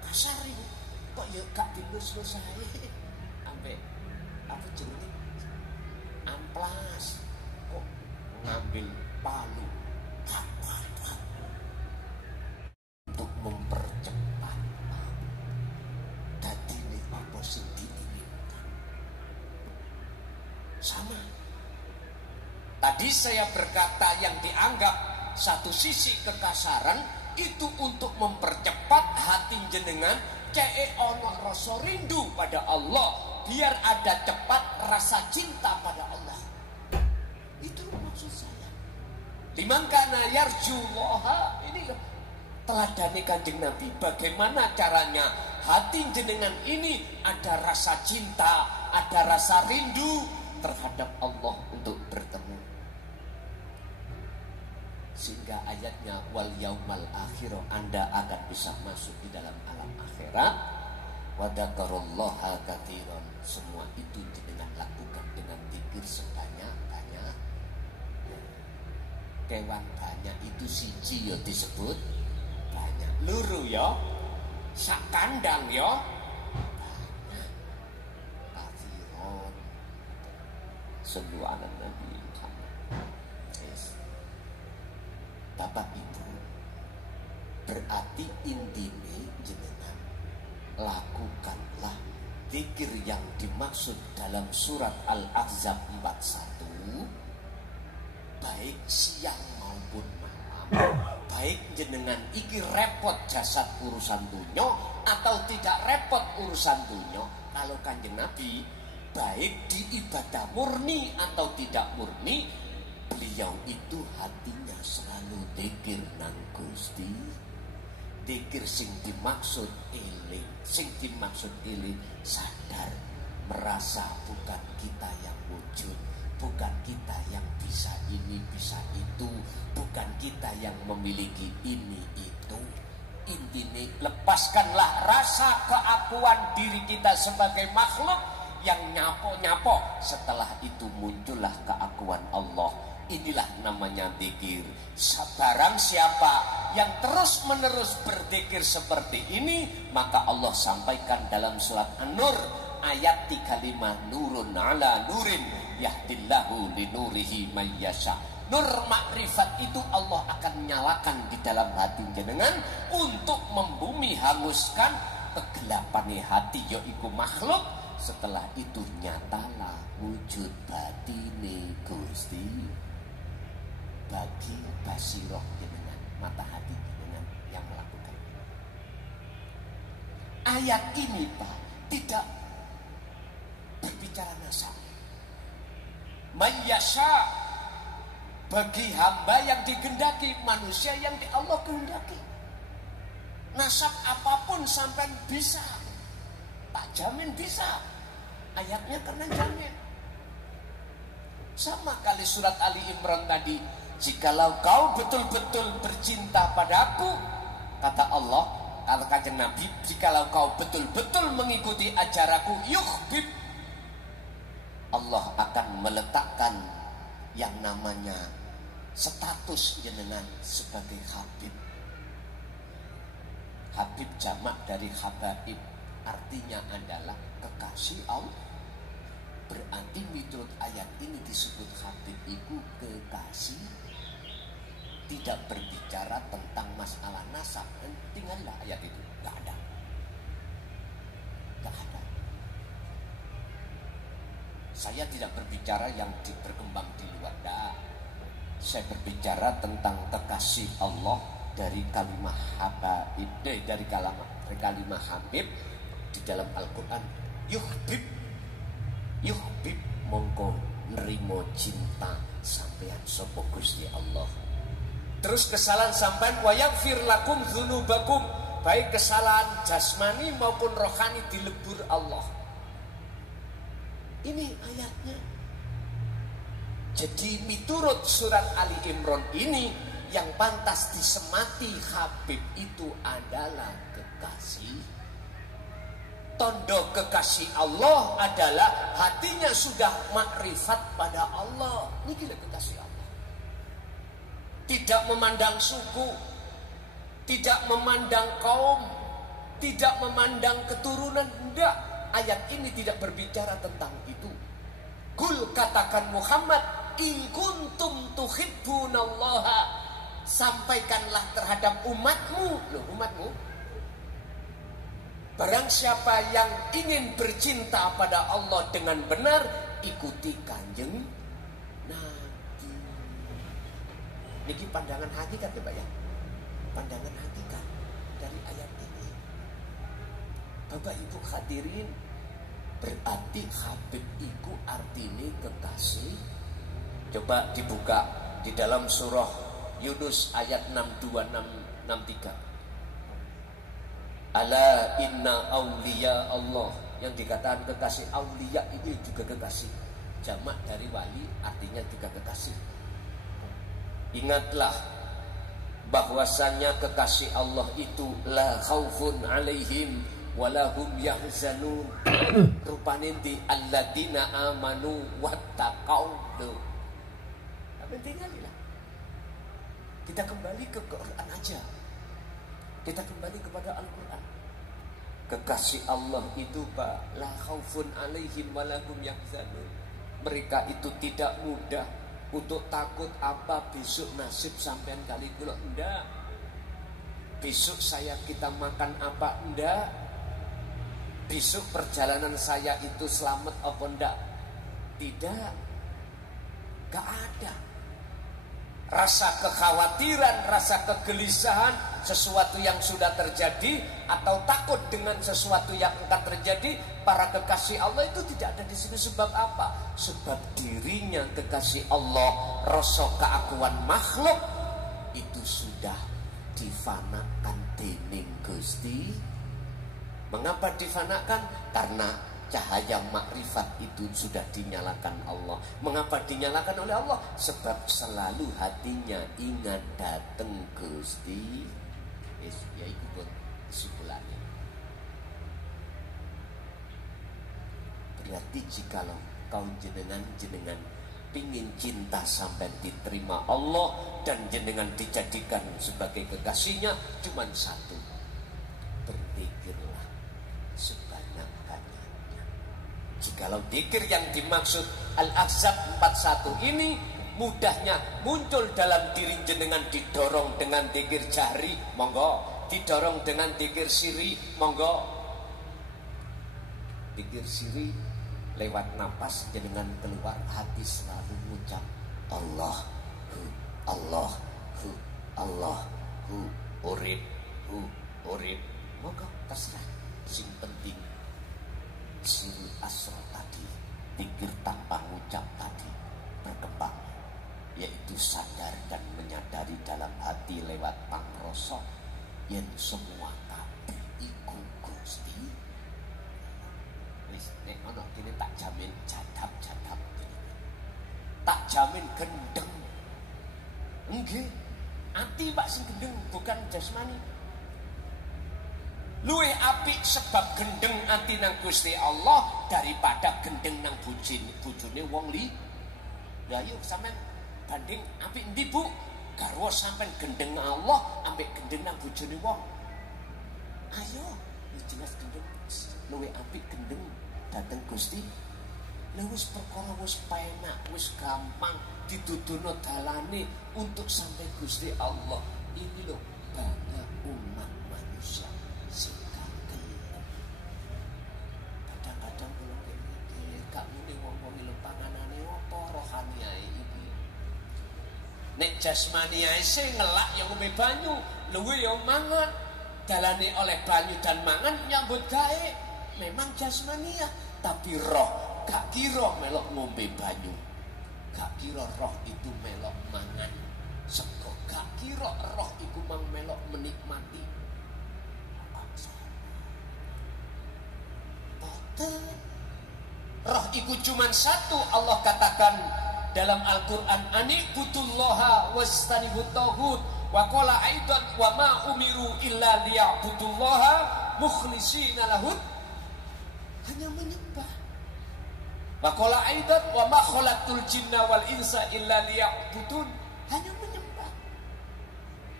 Kasar iku. Kok ya gak dilus-lus ae. Ambek apa jenenge? Amplas. Kok ngambil palu. Untuk mempercepat. Dadine apa sing sama. Tadi saya berkata yang dianggap satu sisi kekasaran itu untuk mempercepat hati jenengan cee ono rasa rindu pada Allah, biar ada cepat rasa cinta pada Allah. Itu maksud saya. Liman kana yarjullaha, ini teladani Kanjeng Nabi. Bagaimana caranya hati jenengan ini ada rasa cinta, ada rasa rindu terhadap Allah untuk bertemu, sehingga ayatnya wal yaumal akhir, Anda akan bisa masuk di dalam alam akhirat. Wa dzakarallaha katsiran, semua itu dengan lakukan dengan zikir sebanyak-banyak. Kewan banyak itu siji ya disebut banyak, luru ya sak kandang ya Sallu ala Nabi Muhammad. Yes. Bapak Ibu, berarti intinya jenengan lakukanlah zikir yang dimaksud dalam surat Al-Ahzab 41, baik siang maupun malam, baik jenengan iki repot jasad urusan dunyo atau tidak repot urusan dunyo. Kalau Kanjeng Nabi baik di ibadah murni atau tidak murni, beliau itu hatinya selalu dzikir nang Gusti. Dzikir sing dimaksud eling, sing dimaksud eling sadar, merasa bukan kita yang wujud, bukan kita yang bisa ini bisa itu, bukan kita yang memiliki ini itu. Intinya lepaskanlah rasa keakuan diri kita sebagai makhluk yang nyapo-nyapo. Setelah itu muncullah keakuan Allah. Inilah namanya zikir. Barang siapa yang terus menerus berzikir seperti ini, maka Allah sampaikan dalam surat An-Nur ayat 35, nurun ala nurin yahdillahu linurihi mayyasha. Nur makrifat itu Allah akan nyalakan di dalam hati jenengan untuk membumi hanguskan kegelapan hati yaitu makhluk. Setelah itu nyatalah wujud batine Gusti bagi basiroh jenengan, mata hati jenengan yang melakukan. Ayat ini Pak tidak berbicara nasab. Mayyasha bagi hamba yang digendaki, manusia yang di Allah kehendaki. Nasab apapun sampai bisa, tak jamin bisa. Ayatnya karena jamin. Sama kali surat Ali Imran tadi, jikalau kau betul-betul bercinta padaku, kata Allah, kata kanjeng Nabi, jikalau kau betul-betul mengikuti ajaranku, yuhbib, Allah akan meletakkan yang namanya status jenengan sebagai habib. Habib jamak dari habaib, artinya adalah kekasih Allah. Berarti menurut ayat ini disebut habib itu kekasih. Tidak berbicara tentang masalah nasab. Dan tinggallah ayat itu. Gak ada. Gak ada. Saya tidak berbicara yang berkembang di luar. Gak. Saya berbicara tentang kekasih Allah dari kalimat habaib, dari kalimat habib di dalam Al-Quran. Yuhbib mongko nerimo cinta sampean sapa Gusti Allah. Terus kesalahan sampean wa yaghfir lakum dzunubakum, baik kesalahan jasmani maupun rohani dilebur Allah. Ini ayatnya. Jadi miturut surat Ali Imran ini, yang pantas disemati habib itu adalah kekasih. Tondo kekasih Allah adalah hatinya sudah makrifat pada Allah. Ini gila kekasih Allah. Tidak memandang suku, tidak memandang kaum, tidak memandang keturunan. Tidak. Ayat ini tidak berbicara tentang itu. Kul, katakan Muhammad, in kuntum tuhibbunallaha, sampaikanlah terhadap umatmu. Loh, umatmu? Barang siapa yang ingin bercinta pada Allah dengan benar, ikuti kanjeng Nabi. Niki pandangan hakikat ya Pak ya. Pandangan hakikat dari ayat ini. Bapak Ibu hadirin, berarti habib itu artinya kekasih. Coba dibuka di dalam surah Yunus ayat 62-63. Ala inna awliya Allah, yang dikatakan kekasih awliya ini juga kekasih. Jamak dari wali artinya juga kekasih. Ingatlah bahwasanya kekasih Allah itu la khaufun alaihim walahum yahzanun. Rupane di alladzina amanu wattaqau. Tapi tinggallah. Kita kembali ke Quran aja. Kita kembali kepada Al-Quran. Kekasih Allah itu Pak, la khaufun alaihim walahum yahzanun. Mereka itu tidak mudah untuk takut apa besok nasib sampean kali kula. Enggak. Besok kita makan apa? Enggak. Besok perjalanan saya itu selamat apa enggak? Tidak. Gak ada. Rasa kekhawatiran, rasa kegelisahan sesuatu yang sudah terjadi atau takut dengan sesuatu yang akan terjadi, para kekasih Allah itu tidak ada di sini. Sebab apa? Sebab dirinya kekasih Allah, rasa keakuan makhluk itu sudah difanakan dening Gusti. Mengapa difanakan? Karena cahaya makrifat itu sudah dinyalakan Allah. Mengapa dinyalakan oleh Allah? Sebab selalu hatinya ingat datang Gusti. Ya itu pun kesimpulannya. Berarti jikalau kau jenengan pingin cinta sampai diterima Allah dan jenengan dijadikan sebagai kekasihnya, cuma satu, berzikirlah sebanyak-banyaknya. Jikalau zikir yang dimaksud Al-Ahzab 41 ini mudahnya muncul dalam diri jenengan, didorong dengan zikir jahri, monggo. Didorong dengan zikir siri, monggo. Zikir siri lewat napas jenengan keluar, hati selalu mengucap Allahu, Allahu, Allahu, urib, urib. Monggo terserah. Sing penting siri asro tadi, zikir tanpa ngucap tadi berkembang. yaitu sadar dan menyadari dalam hati lewat pangrasa yen semua kabeh iku Gusti. Wis nek ana kene tak jamin jadap-jadap. Tak jamin gendeng. Nggih, ati Pak sing gendeng bukan jasmani. Luwih apik sebab gendeng ati nang Gusti Allah daripada gendeng nang bojone wong li. Ya yuk sampean banding apik endi Bu? Garwa sampean gendeng Allah ambek gendeng nang bojone wong. Ayo, jelas gendeng luwih apik gendeng dateng Gusti. Wis perkara wis penak, wis gampang dituduhno dalane untuk sampai Gusti Allah. Ini loh banyak umat manusia sing kagel. Kadang-kadang kula mikir gak muni wong-wong lho panganane apa rohaniae iki. Nek jasmaniae sing ngelak ya ngombe banyu, luwe ya mangan. Dalane oleh banyu dan mangan nyambut gawe. Memang jasmania, tapi roh gak kira melok ngombe banyu, gak kira roh itu melok mangan sego, gak kira roh itu mang melok menikmati boten. Roh itu cuma satu. Allah katakan dalam Al-Quran, ani'budullaha wastanibut taghut wa qala aidan wa ma umiru illa liya'budullaha mukhlishina lahud, hanya menyembah. Waqala aidan wa ma khalaqtul jinna wal insa illa liya'budun, hanya menyembah.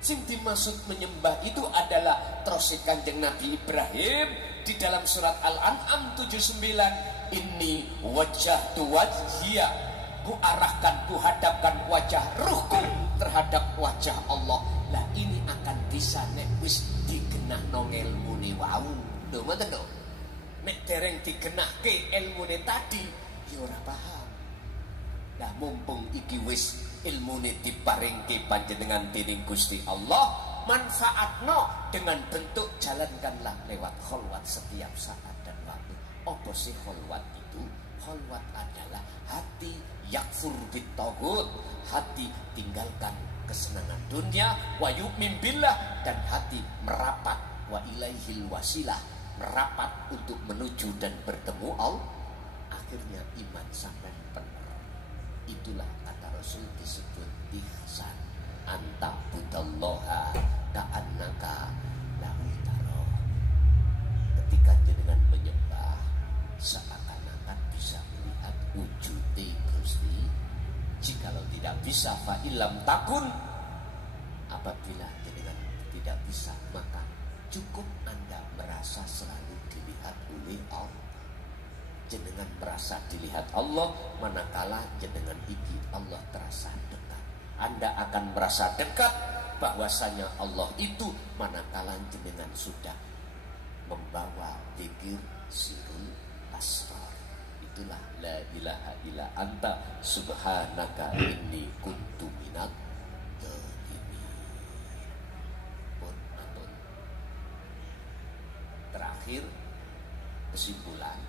Sing dimaksud menyembah itu adalah terus Kanjeng Nabi Ibrahim di dalam surat Al-An'am 79, inni wajjahtu wajhiya, ku arahkan, ku hadapkan wajah ruhku terhadap wajah Allah. Lah ini akan bisa nek wis digenahno ilmune wau. Lho ngoten lho. Nek dereng digenahke ilmune tadi ya ora paham. Lah mumpung iki wis ilmune diparingke panjenengan dening Gusti Allah, manfaatno dengan bentuk jalankanlah lewat kholwat setiap saat dan waktu. Apa sih kholwat itu? Kholwat adalah hati yakfur bitaghut, hati tinggalkan kesenangan dunia, wa yu'min billah, dan hati merapat wa ilaihil wasilah, merapat untuk menuju dan bertemu Allah. Akhirnya iman sampai benar. Itulah kata Rasul disebut ihsan. Anta budallaha ka'annaka lahu taro. Ketika jenengan menyembah, seakan-akan bisa melihat wujude Gusti. Jikalau tidak bisa fa ilam takun, apabila jenengan tidak bisa, maka cukup Anda merasa selalu dilihat oleh Allah. Jenengan merasa dilihat Allah, manakala jenengan iki Allah terasa dekat. Anda akan merasa dekat bahwasanya Allah itu manakala jenengan sudah membawa zikir sirul asrar. Itulah la ilaha illa anta subhanaka inni kuntu minadz dzalimin. Terakhir kesimpulan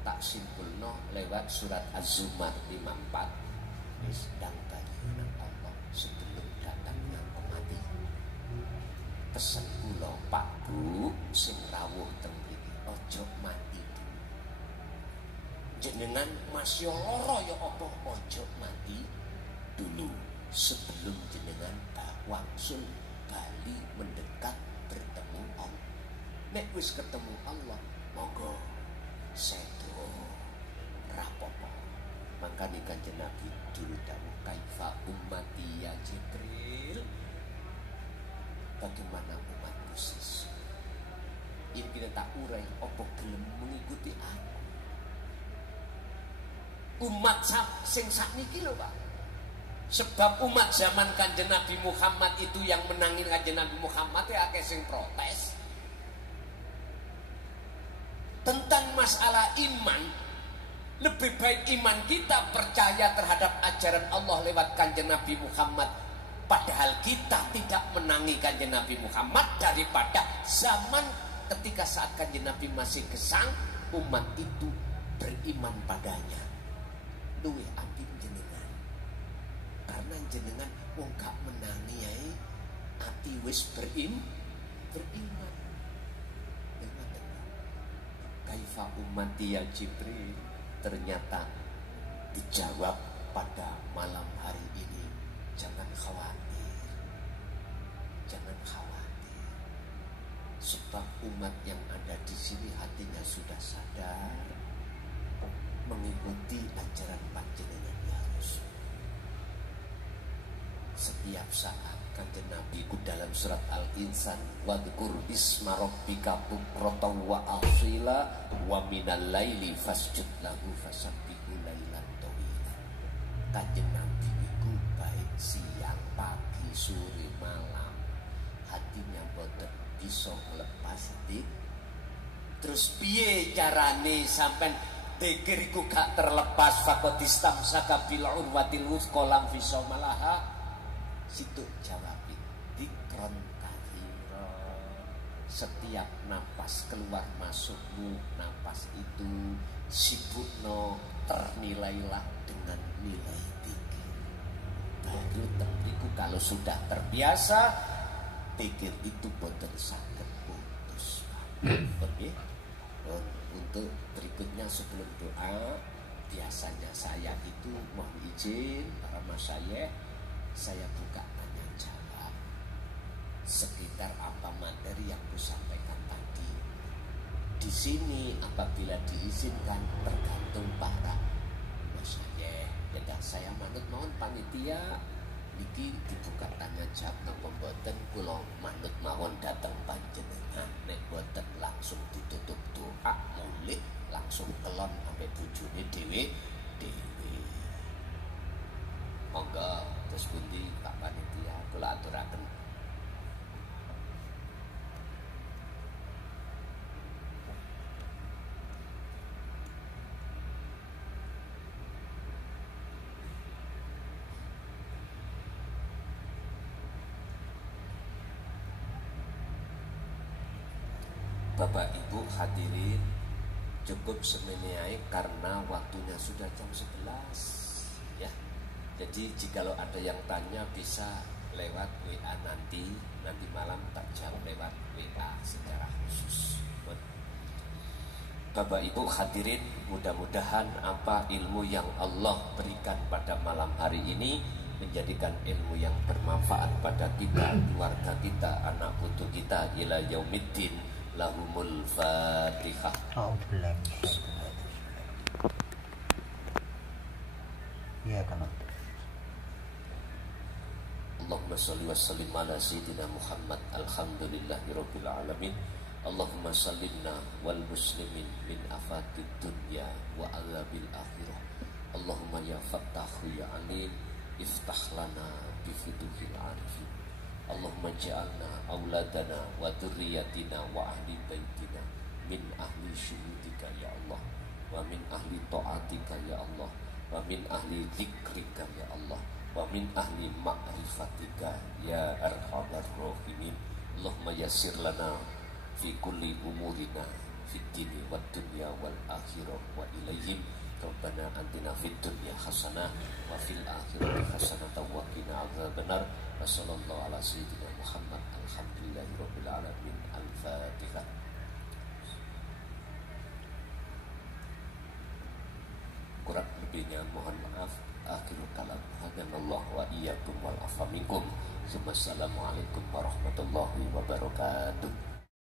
tak simpulno lewat surat Az-Zumar 54. Sedang kayunan Allah sebelum datangnya kematian. Pesan kula Pak Bu sing rawuh teng mriki aja mati. Jenengan masih lara ya apa aja mati dulu sebelum jenengan wangsul bali mendekat bertemu Allah. Nek wis ketemu Allah, monggo sedo rapopo. Makanya Kanjeng Nabi dulu dawuh kaifa ummati ya Jibril, bagaimana umat Yesus. Ini kita tak urai apa gelem mengikuti aku. Umat sing sakniki lho Pak. Sebab umat zaman Kanjeng Nabi Muhammad itu yang menangin Kanjeng Nabi Muhammad ya akeh sing protes tentang masalah iman. Lebih baik iman kita percaya terhadap ajaran Allah lewat Kanjeng Nabi Muhammad, padahal kita tidak menangi Kanjeng Nabi Muhammad, daripada zaman ketika saat Kanjeng Nabi masih gesang, umat itu beriman padanya. Luwih apik jenengan. karena jenengan wong gak menangi ae ati wis beriman. Kaifa ummati ya Jibril, ternyata dijawab pada malam hari ini. Jangan khawatir, sebab umat yang ada di sini hatinya sudah sadar mengikuti ajaran panjenengan ya Rasul. Setiap saat kanjeng Nabi ku dalam surat Al-Insan, wadhkur isma rabbika bukratan wa asila wa minal laili fasjud lahu fasabbihu lailan tawila. Kanjeng Nabi iku baik siang, pagi, sore, malam, hatinya boten bisa melepas dik. Terus piye carane sampean pikir iku gak terlepas fakotistam sakabil urwatil wuthqa lam fisomalaha. Situ jawabin dikron kathira. Setiap napas keluar masukmu, napas itu sibukno ternilailah dengan nilai tinggi. Baru teriku kalau sudah terbiasa, pikir itu boten saged putus. Oke. Untuk berikutnya sebelum doa, biasanya saya itu mohon izin para masyayikh, saya buka tanya jawab sekitar apa materi yang kusampaikan tadi. Di sini apabila diizinkan tergantung para masyayikh. Ya saya manut mohon panitia niki dibuka tanya jawab napa mboten kula manut mawon dateng panjenengan. Nek mboten langsung ditutup doa mulih langsung kelon sampai bojone dhewe. Monggo terus pundi Pak Panitia kula aturaken. Bapak Ibu hadirin, cukup semene karena waktunya sudah jam 11 ya. Jadi jikalau ada yang tanya bisa lewat WA nanti malam terjawab lewat WA secara khusus. Bapak Ibu hadirin, mudah-mudahan apa ilmu yang Allah berikan pada malam hari ini menjadikan ilmu yang bermanfaat pada kita, keluarga kita, anak putu kita ila yaumiddin. Lahumul Fatihah. Ya kan. Allahumma sholli wa sallim ala sayyidina Muhammad. Alhamdulillahirabbil alamin. Allahumma sallimna wal muslimin min afatid dunya wa azabil akhirah. Allahumma ya fattahu ya alim iftah lana bi futuhil arifin. Allahumma ja'alna auladana wa dzurriyyatina wa ahli baitina min ahli syuhudika ya Allah, wa min ahli ta'atika ya Allah, wa min ahli dzikrika ya Allah, wa min ahli ma'rifatika ya arhamar rahimin. Allahumma yassir lana fi kulli umurina fid dini wad dunya wal akhirah wa ilayhim. Rabbana atina fid dunya hasanah wa fil akhirati hasanah wa qina adzabannar. Wa sallallahu ala sayyidina Muhammad. Alhamdulillahirabbil alamin. Al-Fatihah. Kurang lebihnya mohon maaf. Akhirul kalam hadanallahu wa iyyakum wal afa minkum. Assalamualaikum warahmatullahi wabarakatuh.